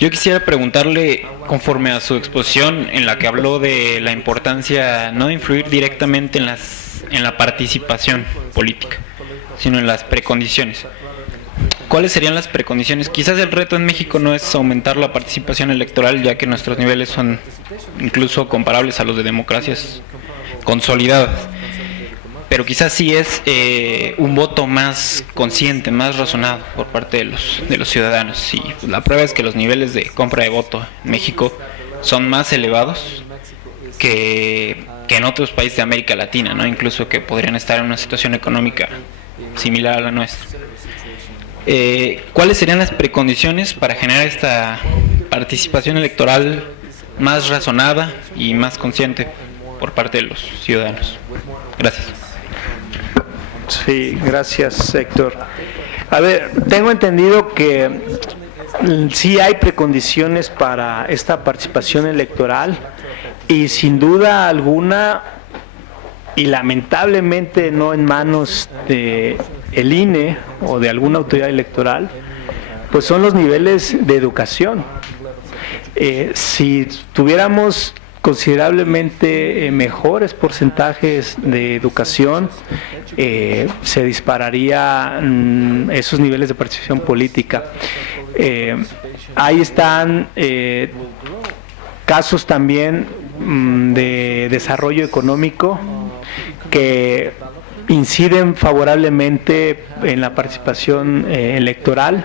Yo quisiera preguntarle, conforme a su exposición en la que habló de la importancia no de influir directamente en la participación política, sino en las precondiciones. ¿Cuáles serían las precondiciones? Quizás el reto en México no es aumentar la participación electoral, ya que nuestros niveles son incluso comparables a los de democracias consolidadas, pero quizás sí es un voto más consciente, más razonado por parte de los ciudadanos. Y pues, la prueba es que los niveles de compra de voto en México son más elevados que en otros países de América Latina, ¿no? Incluso que podrían estar en una situación económica similar a la nuestra. ¿Cuáles serían las precondiciones para generar esta participación electoral más razonada y más consciente por parte de los ciudadanos? Gracias. Sí, gracias, Héctor. A ver, tengo entendido que sí hay precondiciones para esta participación electoral, y sin duda alguna, y lamentablemente no en manos de el INE o de alguna autoridad electoral, pues son los niveles de educación. Si tuviéramos considerablemente mejores porcentajes de educación, se dispararían esos niveles de participación política. Ahí están casos también de desarrollo económico que inciden favorablemente en la participación electoral.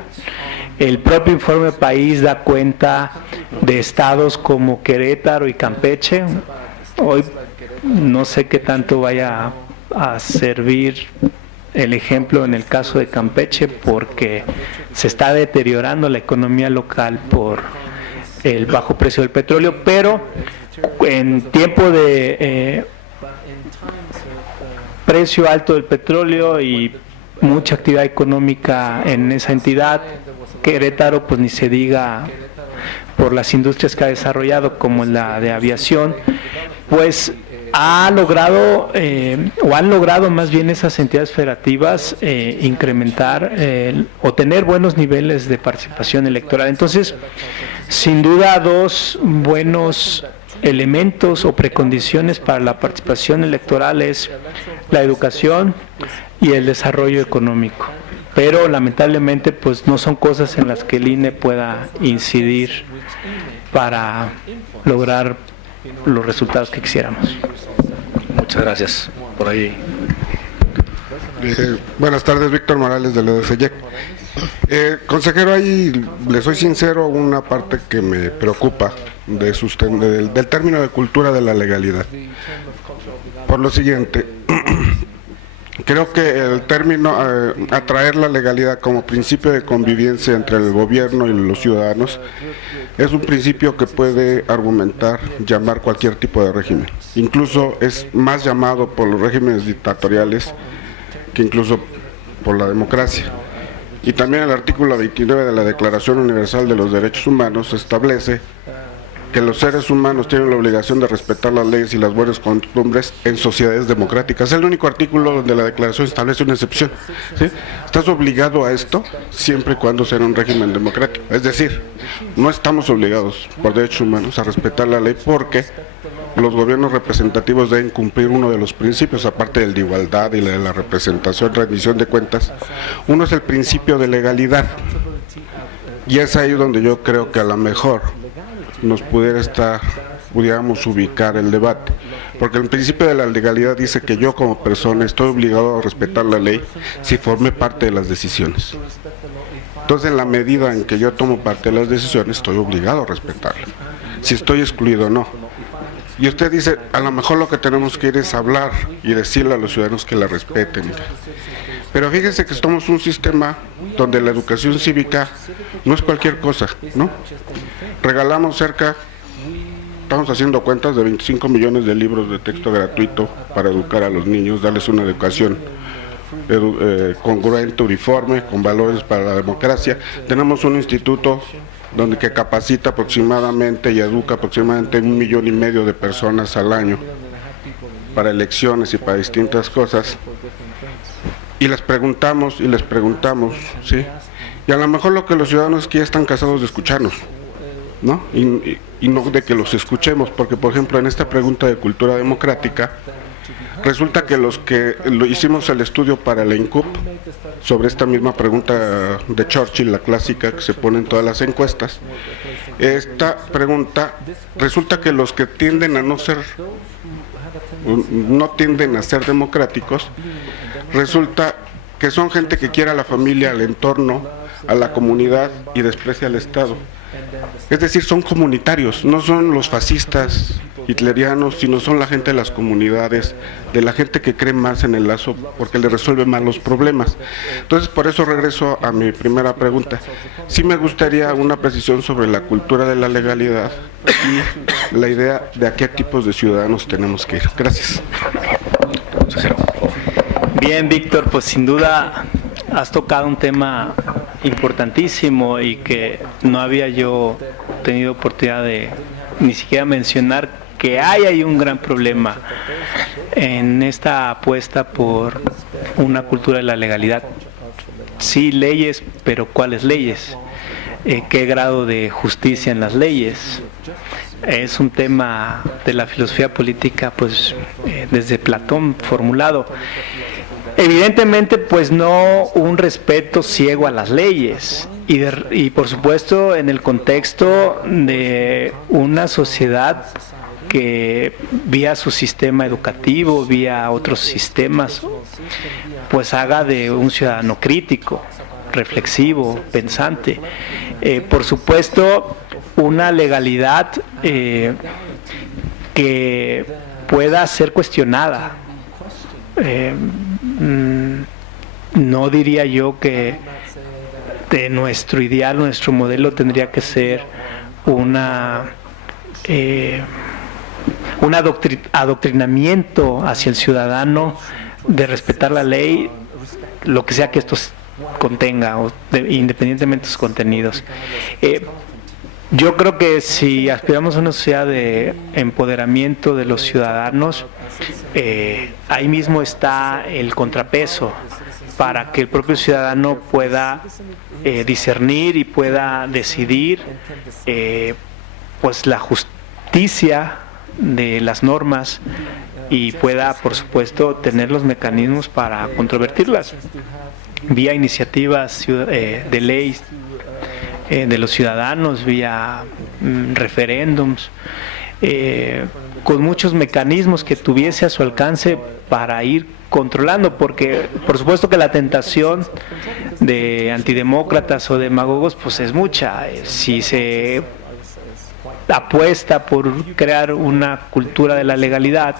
El propio informe País da cuenta de estados como Querétaro y Campeche. Hoy no sé qué tanto vaya a servir el ejemplo en el caso de Campeche, porque se está deteriorando la economía local por el bajo precio del petróleo, pero en tiempo de precio alto del petróleo y mucha actividad económica en esa entidad, Querétaro pues ni se diga por las industrias que ha desarrollado, como la de aviación, pues ha logrado o han logrado más bien esas entidades federativas incrementar o tener buenos niveles de participación electoral. Entonces, sin duda, dos buenos elementos o precondiciones para la participación electoral es la educación y el desarrollo económico, pero lamentablemente pues no son cosas en las que el INE pueda incidir para lograr los resultados que quisiéramos. Muchas gracias. Por ahí. Buenas tardes, Víctor Morales de la DCYEC. Consejero, ahí le soy sincero, una parte que me preocupa del término de cultura de la legalidad. Por lo siguiente, creo que el término atraer la legalidad como principio de convivencia entre el gobierno y los ciudadanos es un principio que puede argumentar, llamar cualquier tipo de régimen. Incluso es más llamado por los regímenes dictatoriales que incluso por la democracia. Y también el artículo 29 de la Declaración Universal de los Derechos Humanos establece que los seres humanos tienen la obligación de respetar las leyes y las buenas costumbres en sociedades democráticas. Es el único artículo donde la declaración establece una excepción, ¿sí? Estás obligado a esto siempre y cuando sea en un régimen democrático. Es decir, no estamos obligados por derechos humanos a respetar la ley porque los gobiernos representativos deben cumplir uno de los principios, aparte del de igualdad y de la representación, rendición de cuentas. Uno es el principio de legalidad. Y es ahí donde yo creo que a lo mejor pudiéramos ubicar el debate. Porque el principio de la legalidad dice que yo como persona estoy obligado a respetar la ley si formé parte de las decisiones. Entonces, en la medida en que yo tomo parte de las decisiones, estoy obligado a respetarla. Si estoy excluido o no. Y usted dice, a lo mejor lo que tenemos que ir es hablar y decirle a los ciudadanos que la respeten. Pero fíjense que somos un sistema donde la educación cívica no es cualquier cosa, ¿no? Regalamos estamos haciendo cuentas de 25 millones de libros de texto gratuito para educar a los niños, darles una educación congruente, uniforme, con valores para la democracia. Tenemos un instituto que capacita aproximadamente y educa aproximadamente 1,5 millones de personas al año para elecciones y para distintas cosas. Y les preguntamos, ¿sí? Y a lo mejor lo que los ciudadanos aquí están cansados de escucharnos, ¿no? Y no de que los escuchemos, porque por ejemplo en esta pregunta de cultura democrática, resulta que los que hicimos el estudio para la INCUP sobre esta misma pregunta de Churchill, la clásica que se pone en todas las encuestas, esta pregunta, resulta que los que no tienden a ser democráticos, resulta que son gente que quiere a la familia, al entorno, a la comunidad y desprecia al Estado. Es decir, son comunitarios, no son los fascistas hitlerianos, sino son la gente de las comunidades, de la gente que cree más en el lazo porque le resuelve más los problemas. Entonces, por eso regreso a mi primera pregunta. Sí me gustaría una precisión sobre la cultura de la legalidad y la idea de a qué tipos de ciudadanos tenemos que ir. Gracias. Bien, Víctor, pues sin duda has tocado un tema importantísimo y que no había yo tenido oportunidad de ni siquiera mencionar, que hay un gran problema en esta apuesta por una cultura de la legalidad. Sí, leyes, pero ¿cuáles leyes? ¿Qué grado de justicia en las leyes? Es un tema de la filosofía política, pues desde Platón formulado. Evidentemente, pues no un respeto ciego a las leyes y por supuesto en el contexto de una sociedad que vía su sistema educativo, vía otros sistemas, pues haga de un ciudadano crítico, reflexivo, pensante. Por supuesto, una legalidad que pueda ser cuestionada. No diría yo que de nuestro ideal, nuestro modelo tendría que ser un adoctrinamiento hacia el ciudadano de respetar la ley, lo que sea que esto contenga, independientemente de sus contenidos. Yo creo que si aspiramos a una sociedad de empoderamiento de los ciudadanos, ahí mismo está el contrapeso para que el propio ciudadano pueda discernir y pueda decidir pues la justicia de las normas y pueda, por supuesto, tener los mecanismos para controvertirlas vía iniciativas de ley de los ciudadanos, vía referéndums, con muchos mecanismos que tuviese a su alcance para ir controlando, porque por supuesto que la tentación de antidemócratas o demagogos pues es mucha. Si se apuesta por crear una cultura de la legalidad,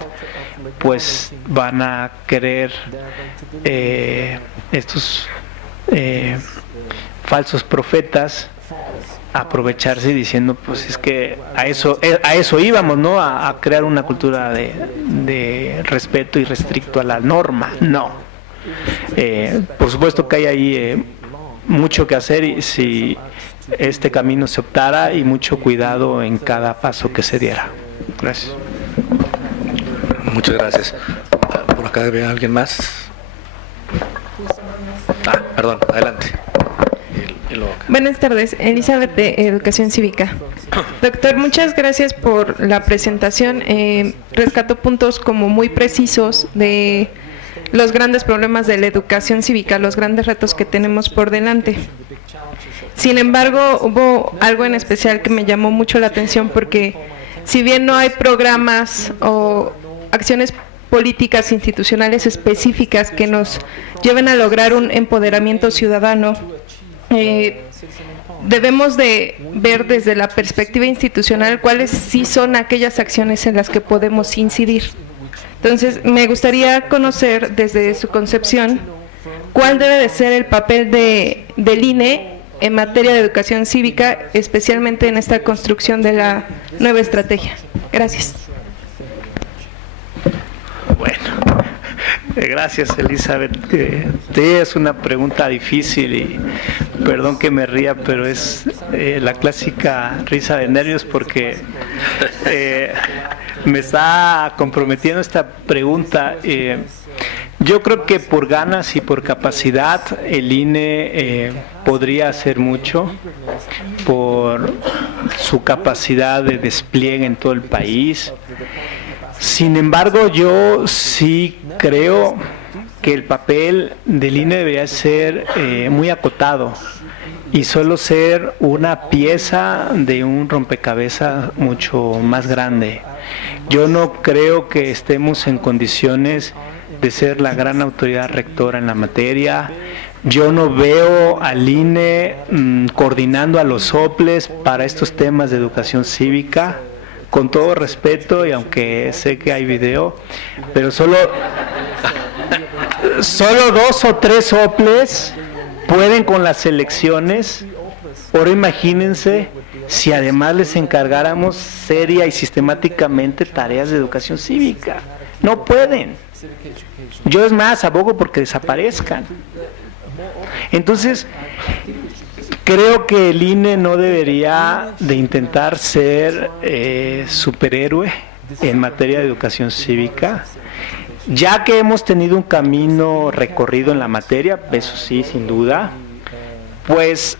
pues van a querer estos falsos profetas aprovecharse diciendo, pues es que a eso íbamos, ¿no? A crear una cultura de respeto irrestricto a la norma. No. Por supuesto que hay ahí mucho que hacer y si este camino se optara, y mucho cuidado en cada paso que se diera. Gracias. Muchas gracias. Por acá había alguien más. Perdón, adelante. Buenas tardes, Elizabeth de Educación Cívica. Doctor, muchas gracias por la presentación. Rescató puntos como muy precisos de los grandes problemas de la educación cívica, los grandes retos que tenemos por delante. Sin embargo, hubo algo en especial que me llamó mucho la atención, porque si bien no hay programas o acciones políticas institucionales específicas que nos lleven a lograr un empoderamiento ciudadano, debemos de ver desde la perspectiva institucional cuáles sí son aquellas acciones en las que podemos incidir. Entonces, me gustaría conocer desde su concepción cuál debe de ser el papel del INE en materia de educación cívica, especialmente en esta construcción de la nueva estrategia. Gracias. Bueno, gracias, Elizabeth. Es una pregunta difícil y perdón que me ría, pero es la clásica risa de nervios, porque me está comprometiendo esta pregunta. Yo creo que por ganas y por capacidad el INE podría hacer mucho por su capacidad de despliegue en todo el país. Sin embargo, yo sí creo que el papel del INE debería ser muy acotado y solo ser una pieza de un rompecabezas mucho más grande. Yo no creo que estemos en condiciones de ser la gran autoridad rectora en la materia. Yo no veo al INE coordinando a los soples para estos temas de educación cívica. Con todo respeto, y aunque sé que hay video, pero solo 2 o 3 soples pueden con las elecciones. Ahora imagínense si además les encargáramos seria y sistemáticamente tareas de educación cívica. No pueden. Yo, es más, abogo porque desaparezcan. Entonces, creo que el INE no debería de intentar ser superhéroe en materia de educación cívica, ya que hemos tenido un camino recorrido en la materia, eso sí, sin duda, pues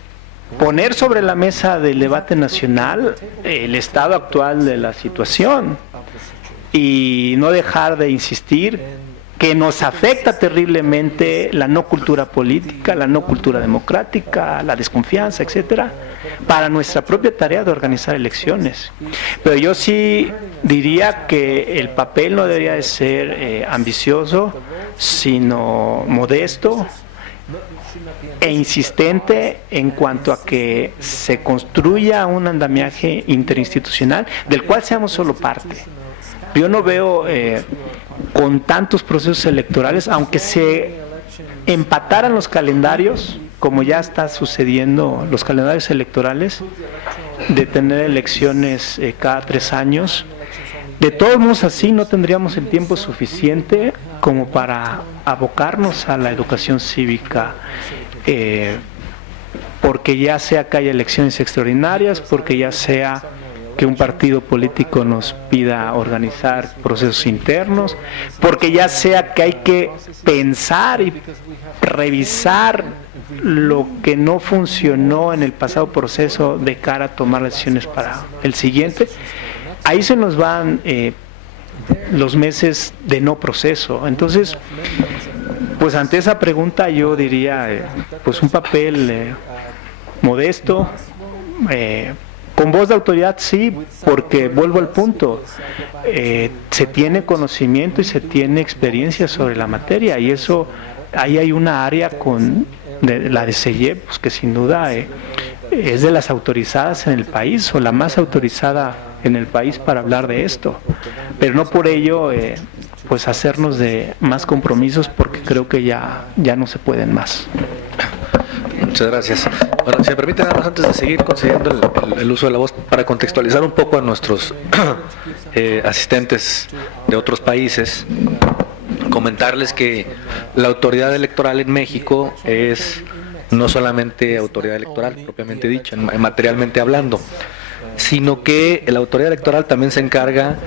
poner sobre la mesa del debate nacional el estado actual de la situación y no dejar de insistir que nos afecta terriblemente la no cultura política, la no cultura democrática, la desconfianza, etcétera, para nuestra propia tarea de organizar elecciones. Pero yo sí diría que el papel no debería de ser ambicioso, sino modesto e insistente en cuanto a que se construya un andamiaje interinstitucional del cual seamos solo parte. Yo no veo con tantos procesos electorales, aunque se empataran los calendarios, como ya está sucediendo, los calendarios electorales, de tener elecciones cada 3 años, de todos modos así no tendríamos el tiempo suficiente como para abocarnos a la educación cívica, porque ya sea que haya elecciones extraordinarias, porque ya sea que un partido político nos pida organizar procesos internos, porque ya sea que hay que pensar y revisar lo que no funcionó en el pasado proceso de cara a tomar decisiones para el siguiente. Ahí se nos van los meses de no proceso. Entonces, pues ante esa pregunta yo diría, pues un papel modesto, con voz de autoridad, sí, porque vuelvo al punto, se tiene conocimiento y se tiene experiencia sobre la materia, y eso, ahí hay una área la de CEIEP, pues que sin duda es de las autorizadas en el país, o la más autorizada en el país para hablar de esto, pero no por ello pues hacernos de más compromisos, porque creo que ya no se pueden más. Muchas gracias. Bueno, si me permite, nada más antes de seguir concediendo el uso de la voz, para contextualizar un poco a nuestros asistentes de otros países, comentarles que la autoridad electoral en México es no solamente autoridad electoral propiamente dicha, materialmente hablando, sino que la autoridad electoral también se encarga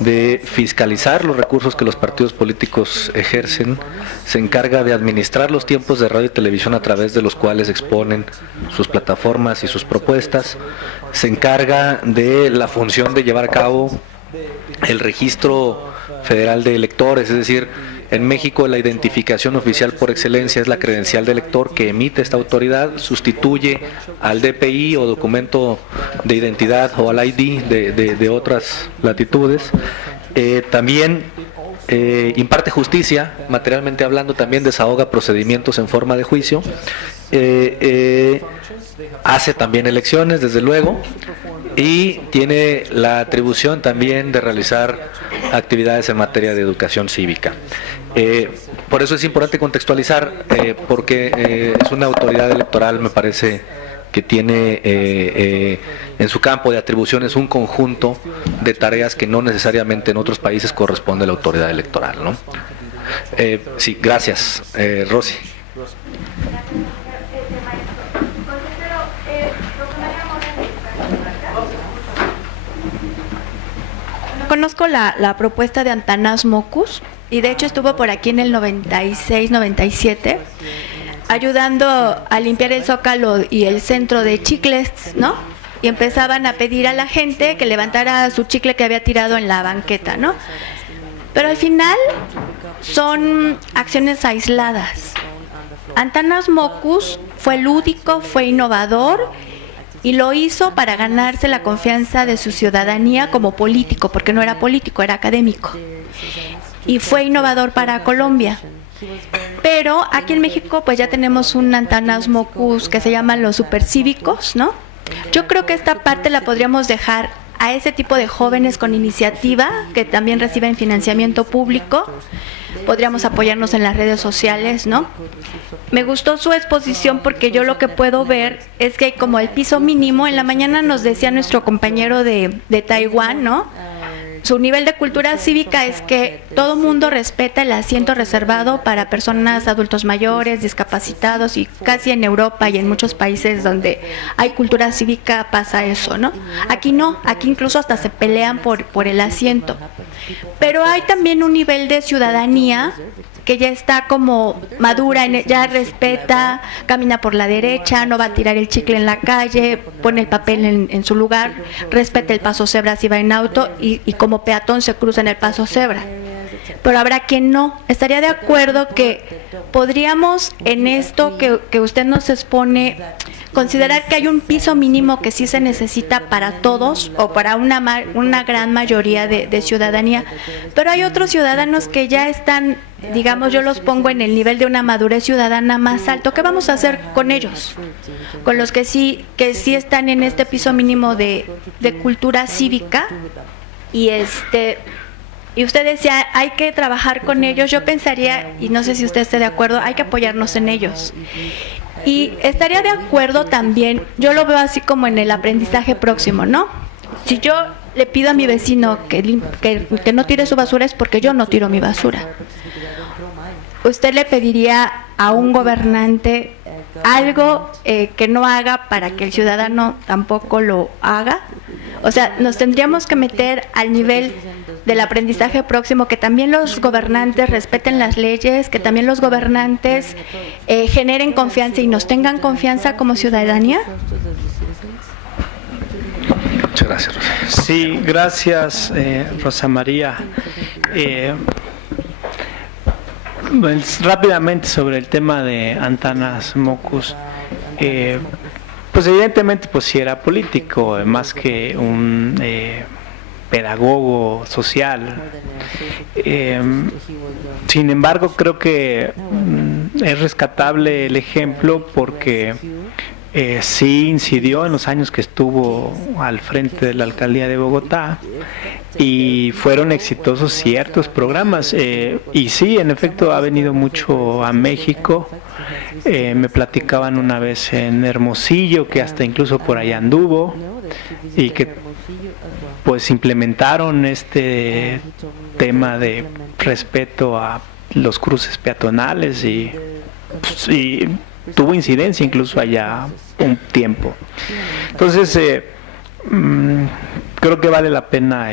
de fiscalizar los recursos que los partidos políticos ejercen, se encarga de administrar los tiempos de radio y televisión a través de los cuales exponen sus plataformas y sus propuestas, se encarga de la función de llevar a cabo el registro federal de electores, es decir, en México la identificación oficial por excelencia es la credencial de elector que emite esta autoridad, sustituye al DPI o documento de identidad o al ID de otras latitudes. También imparte justicia, materialmente hablando, también desahoga procedimientos en forma de juicio, hace también elecciones, desde luego, y tiene la atribución también de realizar actividades en materia de educación cívica. Por eso es importante contextualizar, porque es una autoridad electoral, me parece, que tiene en su campo de atribuciones un conjunto de tareas que no necesariamente en otros países corresponde a la autoridad electoral, ¿no? Sí, gracias. Rosy. Conozco la propuesta de Antanas Mockus y de hecho estuvo por aquí en el 96-97 ayudando a limpiar el Zócalo y el centro de chicles, ¿no? Y empezaban a pedir a la gente que levantara su chicle que había tirado en la banqueta, ¿no? Pero al final son acciones aisladas. Antanas Mockus fue lúdico, fue innovador y lo hizo para ganarse la confianza de su ciudadanía como político, porque no era político, era académico. Y fue innovador para Colombia. Pero aquí en México pues ya tenemos un Antanas Mockus que se llaman los supercívicos, ¿no? Yo creo que esta parte la podríamos dejar a ese tipo de jóvenes con iniciativa que también reciben financiamiento público. Podríamos apoyarnos en las redes sociales, ¿no? Me gustó su exposición porque yo lo que puedo ver es que hay como el piso mínimo. En la mañana nos decía nuestro compañero de Taiwán, ¿no? Su nivel de cultura cívica es que todo mundo respeta el asiento reservado para personas adultos mayores, discapacitados, y casi en Europa y en muchos países donde hay cultura cívica pasa eso, ¿no? Aquí no, aquí incluso hasta se pelean por el asiento. Pero hay también un nivel de ciudadanía que ya está como madura, ya respeta, camina por la derecha, no va a tirar el chicle en la calle, pone el papel en su lugar, respeta el paso cebra si va en auto y como peatón se cruza en el paso cebra. Pero habrá quien no. Estaría de acuerdo que podríamos en esto que usted nos expone considerar que hay un piso mínimo que sí se necesita para todos o para una gran mayoría de ciudadanía, pero hay otros ciudadanos que ya están, digamos, yo los pongo en el nivel de una madurez ciudadana más alto. ¿Qué vamos a hacer con ellos? Con los que sí están en este piso mínimo de cultura cívica y y usted decía, hay que trabajar con ellos. Yo pensaría, y no sé si usted esté de acuerdo, hay que apoyarnos en ellos. Y estaría de acuerdo también, yo lo veo así como en el aprendizaje próximo, ¿no? Si yo le pido a mi vecino que no tire su basura, es porque yo no tiro mi basura. ¿Usted le pediría a un gobernante algo que no haga para que el ciudadano tampoco lo haga? O sea, nos tendríamos que meter al nivel del aprendizaje próximo, que también los gobernantes respeten las leyes, que también los gobernantes generen confianza y nos tengan confianza como ciudadanía. Muchas gracias, Rosa. Sí, gracias, Rosa María. Pues, rápidamente sobre el tema de Antanas Mockus. Pues evidentemente pues sí era político, más que un pedagogo social. Sin embargo, creo que es rescatable el ejemplo porque sí incidió en los años que estuvo al frente de la alcaldía de Bogotá y fueron exitosos ciertos programas. Y sí, en efecto, ha venido mucho a México. Me platicaban una vez en Hermosillo que hasta incluso por allá anduvo y que pues implementaron este tema de respeto a los cruces peatonales y tuvo incidencia incluso allá un tiempo. Entonces, creo que vale la pena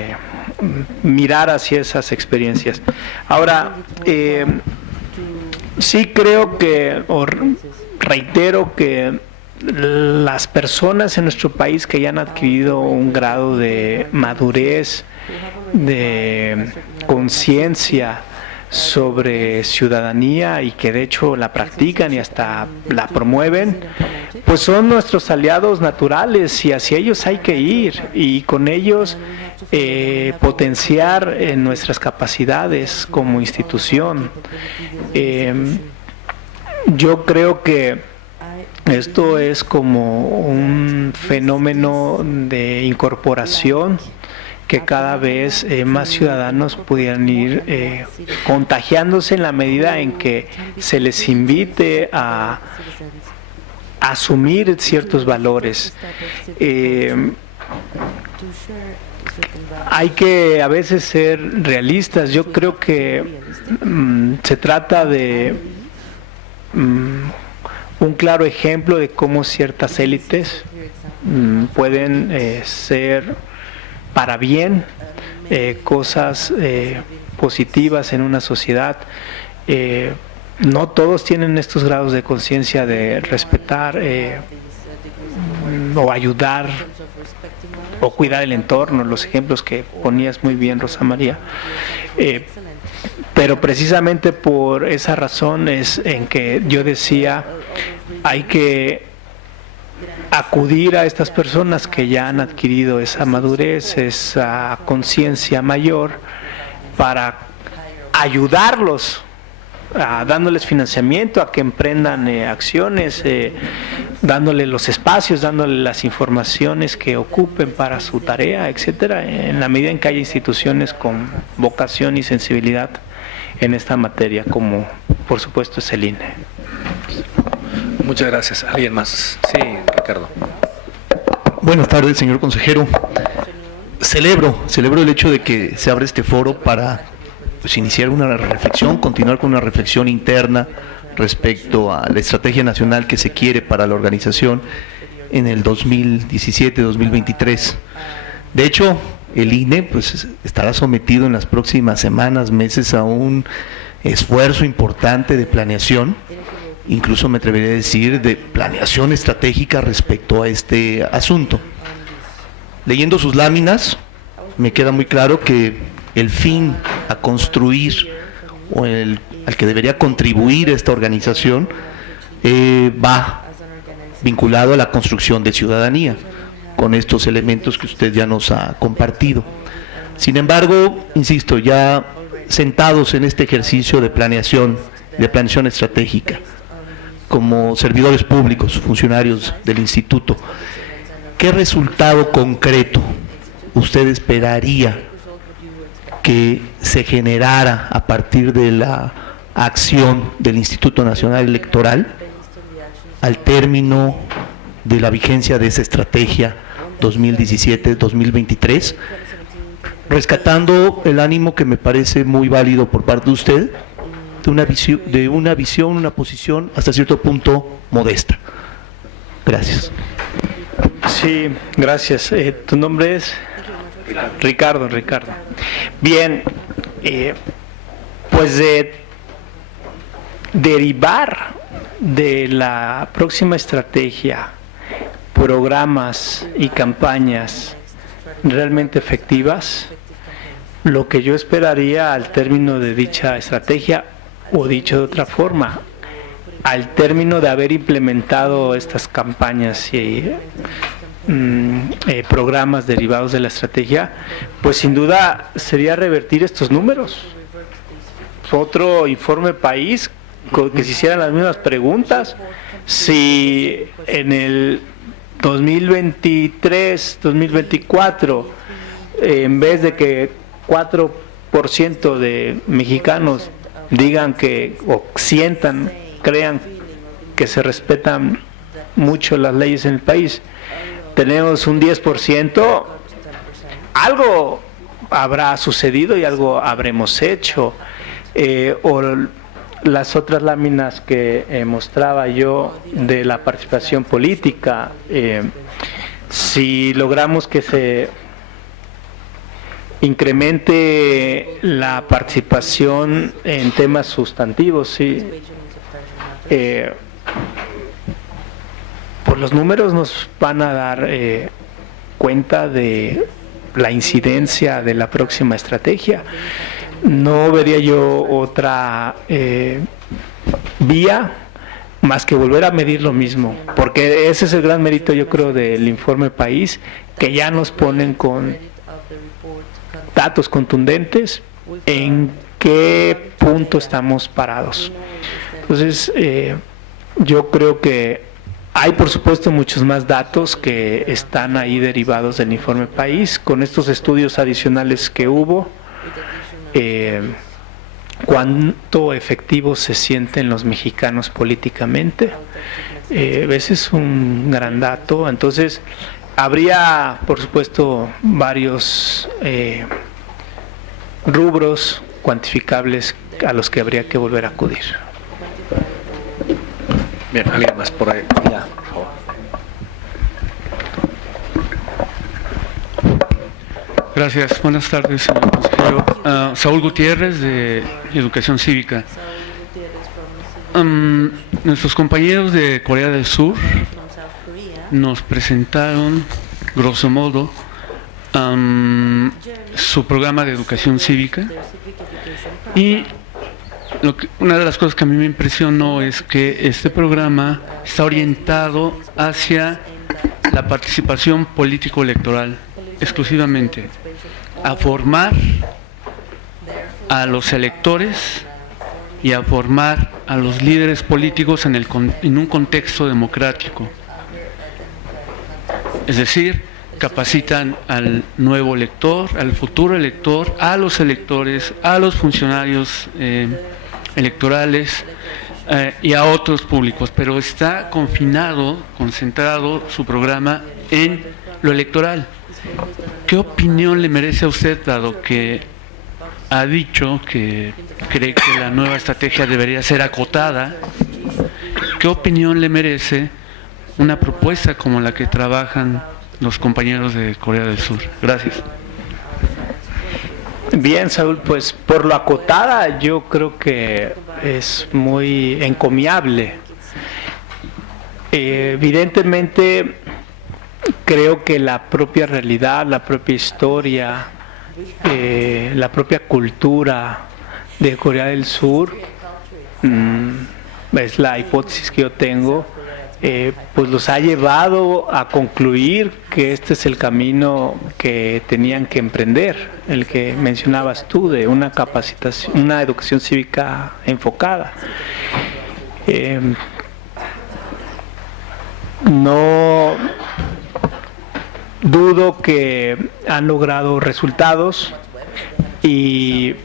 mirar hacia esas experiencias. Ahora, sí creo que, o reitero que las personas en nuestro país que ya han adquirido un grado de madurez, de conciencia sobre ciudadanía y que de hecho la practican y hasta la promueven, pues son nuestros aliados naturales y hacia ellos hay que ir y con ellos potenciar nuestras capacidades como institución. Yo creo que esto es como un fenómeno de incorporación que cada vez más ciudadanos pudieran ir contagiándose en la medida en que se les invite a asumir ciertos valores. Hay que a veces ser realistas. Yo creo que se trata de un claro ejemplo de cómo ciertas élites pueden ser para bien cosas positivas en una sociedad. No todos tienen estos grados de conciencia de respetar o ayudar o cuidar el entorno, los ejemplos que ponías muy bien, Rosa María. Pero precisamente por esa razón es en que yo decía, hay que acudir a estas personas que ya han adquirido esa madurez, esa conciencia mayor, para ayudarlos, dándoles financiamiento a que emprendan acciones, dándole los espacios, dándole las informaciones que ocupen para su tarea, etcétera, en la medida en que haya instituciones con vocación y sensibilidad en esta materia, como por supuesto es el INE. Muchas gracias. ¿Alguien más? Sí, Ricardo. Buenas tardes, señor consejero. Celebro el hecho de que se abra este foro para iniciar una reflexión, continuar con una reflexión interna respecto a la estrategia nacional que se quiere para la organización en el 2017-2023. De hecho, el INE pues estará sometido en las próximas semanas, meses a un esfuerzo importante de planeación, incluso me atrevería a decir de planeación estratégica respecto a este asunto. Leyendo sus láminas, me queda muy claro que el fin a construir o al que debería contribuir esta organización va vinculado a la construcción de ciudadanía, con estos elementos que usted ya nos ha compartido. Sin embargo, insisto, ya sentados en este ejercicio de planeación estratégica, como servidores públicos, funcionarios del instituto, ¿qué resultado concreto usted esperaría que se generara a partir de la acción del Instituto Nacional Electoral al término de la vigencia de esa estrategia 2017-2023, rescatando el ánimo que me parece muy válido por parte de usted, de una visión, una posición hasta cierto punto modesta? Gracias. Sí, gracias. ¿Tu nombre es? Ricardo. Bien, pues de derivar de la próxima estrategia programas y campañas realmente efectivas, lo que yo esperaría al término de dicha estrategia, o dicho de otra forma, al término de haber implementado estas campañas y programas derivados de la estrategia, pues sin duda sería revertir estos números. Otro informe país que se hicieran las mismas preguntas, si en el 2023, 2024, en vez de que 4% de mexicanos digan que, o sientan, crean que se respetan mucho las leyes en el país, tenemos un 10%, algo habrá sucedido y algo habremos hecho. O las otras láminas que mostraba yo de la participación política, si logramos que se incremente la participación en temas sustantivos, sí, pues los números nos van a dar cuenta de la incidencia de la próxima estrategia. No vería yo otra vía más que volver a medir lo mismo, porque ese es el gran mérito, yo creo, del informe País, que ya nos ponen con datos contundentes en qué punto estamos parados. Entonces, yo creo que hay, por supuesto, muchos más datos que están ahí derivados del informe País, con estos estudios adicionales que hubo. Cuánto efectivos se sienten los mexicanos políticamente, ese es un gran dato. Entonces habría, por supuesto, varios rubros cuantificables a los que habría que volver a acudir. Bien, alguien más por ahí, ya, por favor. Gracias, buenas tardes, señor consejero. Saúl Gutiérrez, de Educación Cívica. Nuestros compañeros de Corea del Sur nos presentaron, grosso modo, su programa de educación cívica, y una de las cosas que a mí me impresionó es que este programa está orientado hacia la participación político-electoral exclusivamente, a formar a los electores y a formar a los líderes políticos en un contexto democrático. Es decir, capacitan al nuevo elector, al futuro elector, a los electores, a los funcionarios electorales y a otros públicos, pero está concentrado su programa en lo electoral. ¿Qué opinión le merece a usted, dado que ha dicho que cree que la nueva estrategia debería ser acotada? ¿Qué opinión le merece una propuesta como la que trabajan los compañeros de Corea del Sur? Gracias. Bien, Saúl, pues por lo acotada yo creo que es muy encomiable. Evidentemente creo que la propia realidad, la propia historia, la propia cultura de Corea del Sur, es la hipótesis que yo tengo, pues los ha llevado a concluir que este es el camino que tenían que emprender, el que mencionabas tú, de una capacitación, una educación cívica enfocada. No dudo que han logrado resultados, y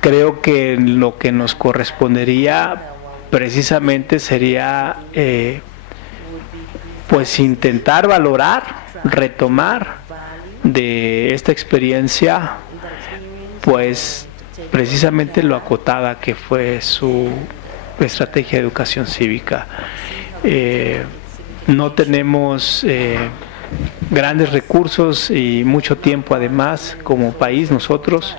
creo que lo que nos correspondería precisamente sería pues intentar valorar, retomar de esta experiencia pues precisamente lo acotada que fue su estrategia de educación cívica. No tenemos grandes recursos y mucho tiempo además como país nosotros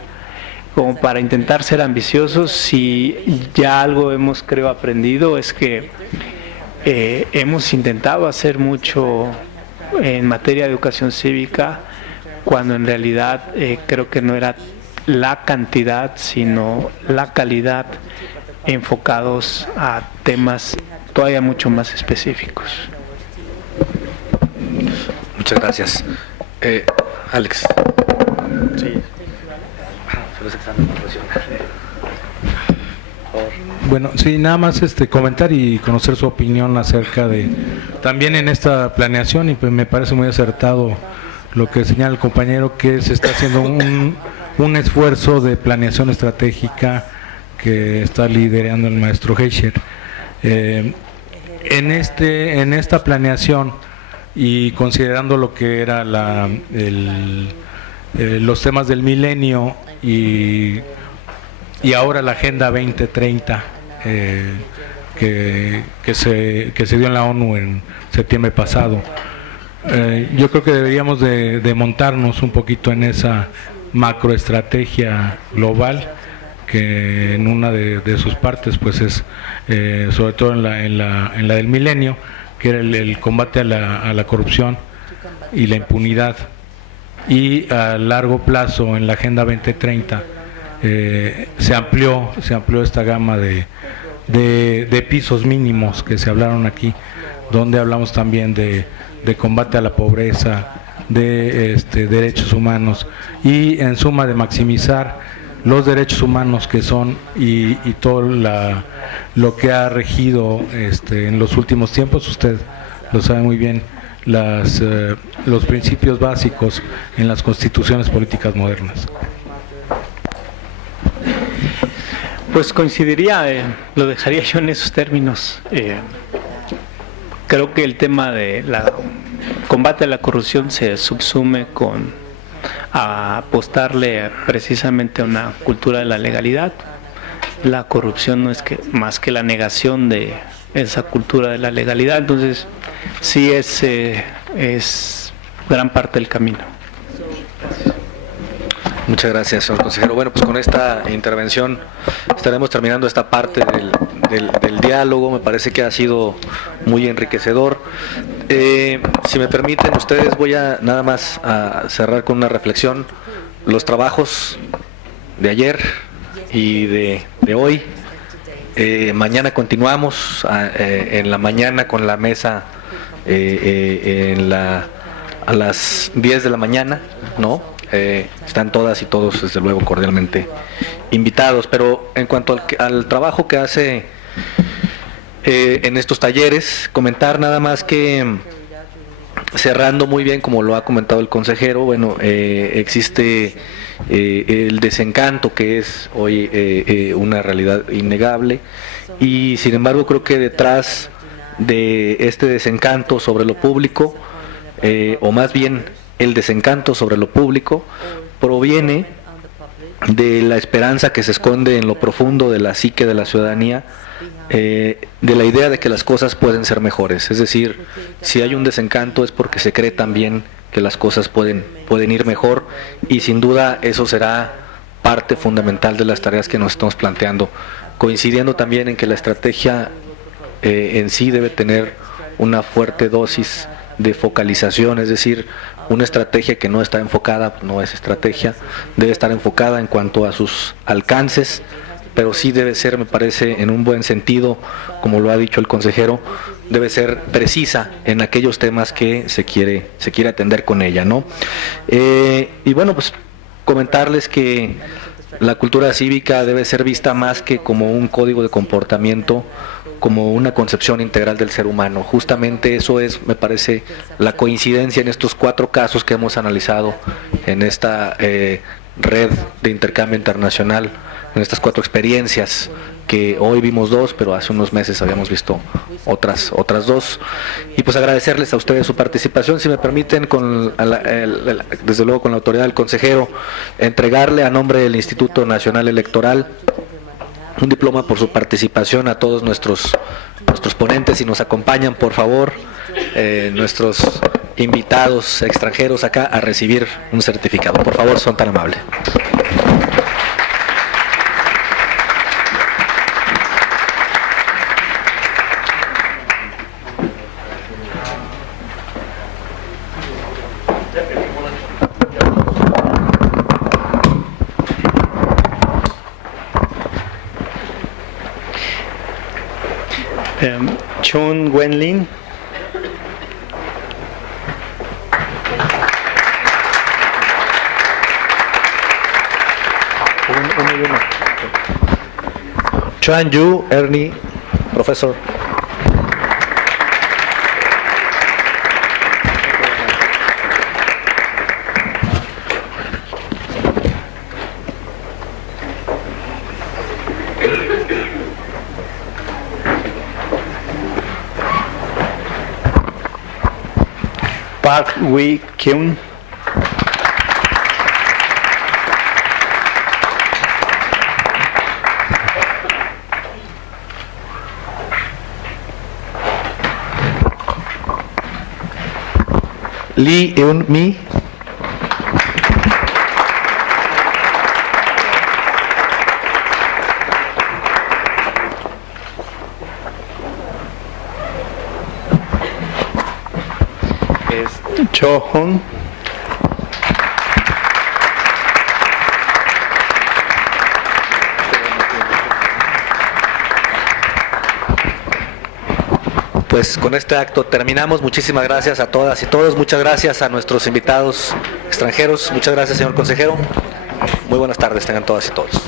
como para intentar ser ambiciosos. Si ya algo hemos, creo, aprendido, es que hemos intentado hacer mucho en materia de educación cívica, cuando en realidad creo que no era la cantidad, sino la calidad, enfocados a temas todavía mucho más específicos. Muchas gracias. Alex. Sí. Bueno, sí, nada más comentar y conocer su opinión acerca de también en esta planeación, y pues me parece muy acertado lo que señala el compañero, que se está haciendo un esfuerzo de planeación estratégica que está liderando el maestro Heischer. En esta planeación, y considerando lo que era los temas del milenio y y ahora la Agenda 2030 que se dio en la ONU en septiembre pasado. Yo creo que deberíamos de montarnos un poquito en esa macroestrategia global, que en una de sus partes pues es sobre todo en la del milenio, que era el combate a la corrupción y la impunidad, y a largo plazo en la Agenda 2030 se amplió esta gama de pisos mínimos que se hablaron aquí, donde hablamos también de combate a la pobreza, de derechos humanos, y en suma de maximizar los derechos humanos que son y todo lo que ha regido en los últimos tiempos. Usted lo sabe muy bien, los principios básicos en las constituciones políticas modernas. Pues coincidiría, lo dejaría yo en esos términos. Creo que el tema de combate a la corrupción se subsume a apostarle precisamente a una cultura de la legalidad. La corrupción no es más que la negación de esa cultura de la legalidad, entonces sí es gran parte del camino. Muchas gracias, señor consejero. Bueno, pues con esta intervención estaremos terminando esta parte del diálogo. Me parece que ha sido muy enriquecedor. Si me permiten ustedes, voy a nada más a cerrar con una reflexión. Los trabajos de ayer y de hoy, mañana continuamos en la mañana con la mesa a las 10 de la mañana, ¿no? Están todas y todos desde luego cordialmente invitados, pero en cuanto al trabajo que hace en estos talleres, comentar nada más que, cerrando muy bien como lo ha comentado el consejero, bueno, existe el desencanto que es hoy una realidad innegable, y sin embargo creo que detrás de este desencanto sobre lo público, o más bien el desencanto sobre lo público, proviene de la esperanza que se esconde en lo profundo de la psique de la ciudadanía, de la idea de que las cosas pueden ser mejores. Es decir, si hay un desencanto es porque se cree también que las cosas pueden ir mejor, y sin duda eso será parte fundamental de las tareas que nos estamos planteando, coincidiendo también en que la estrategia en sí debe tener una fuerte dosis de focalización, es decir, una estrategia que no está enfocada no es estrategia, debe estar enfocada en cuanto a sus alcances, pero sí debe ser, me parece, en un buen sentido, como lo ha dicho el consejero, debe ser precisa en aquellos temas que se quiere atender con ella, ¿no? Y bueno, pues comentarles que la cultura cívica debe ser vista más que como un código de comportamiento, como una concepción integral del ser humano. Justamente eso es, me parece, la coincidencia en estos 4 casos que hemos analizado en esta red de intercambio internacional, en estas 4 experiencias, que hoy vimos 2, pero hace unos meses habíamos visto otras 2. Y pues agradecerles a ustedes su participación. Si me permiten, desde luego con la autoridad del consejero, entregarle a nombre del Instituto Nacional Electoral un diploma por su participación a todos nuestros ponentes. Si nos acompañan, por favor, nuestros invitados extranjeros acá a recibir un certificado. Por favor, son tan amables. Chun Wenlin. Chuan Yu Ernie, profesor. Park Wee Kyun. Lee Eun-mi. Cho-hon. Pues con este acto terminamos. Muchísimas gracias a todas y todos. Muchas gracias a nuestros invitados extranjeros. Muchas gracias, señor consejero. Muy buenas tardes tengan todas y todos.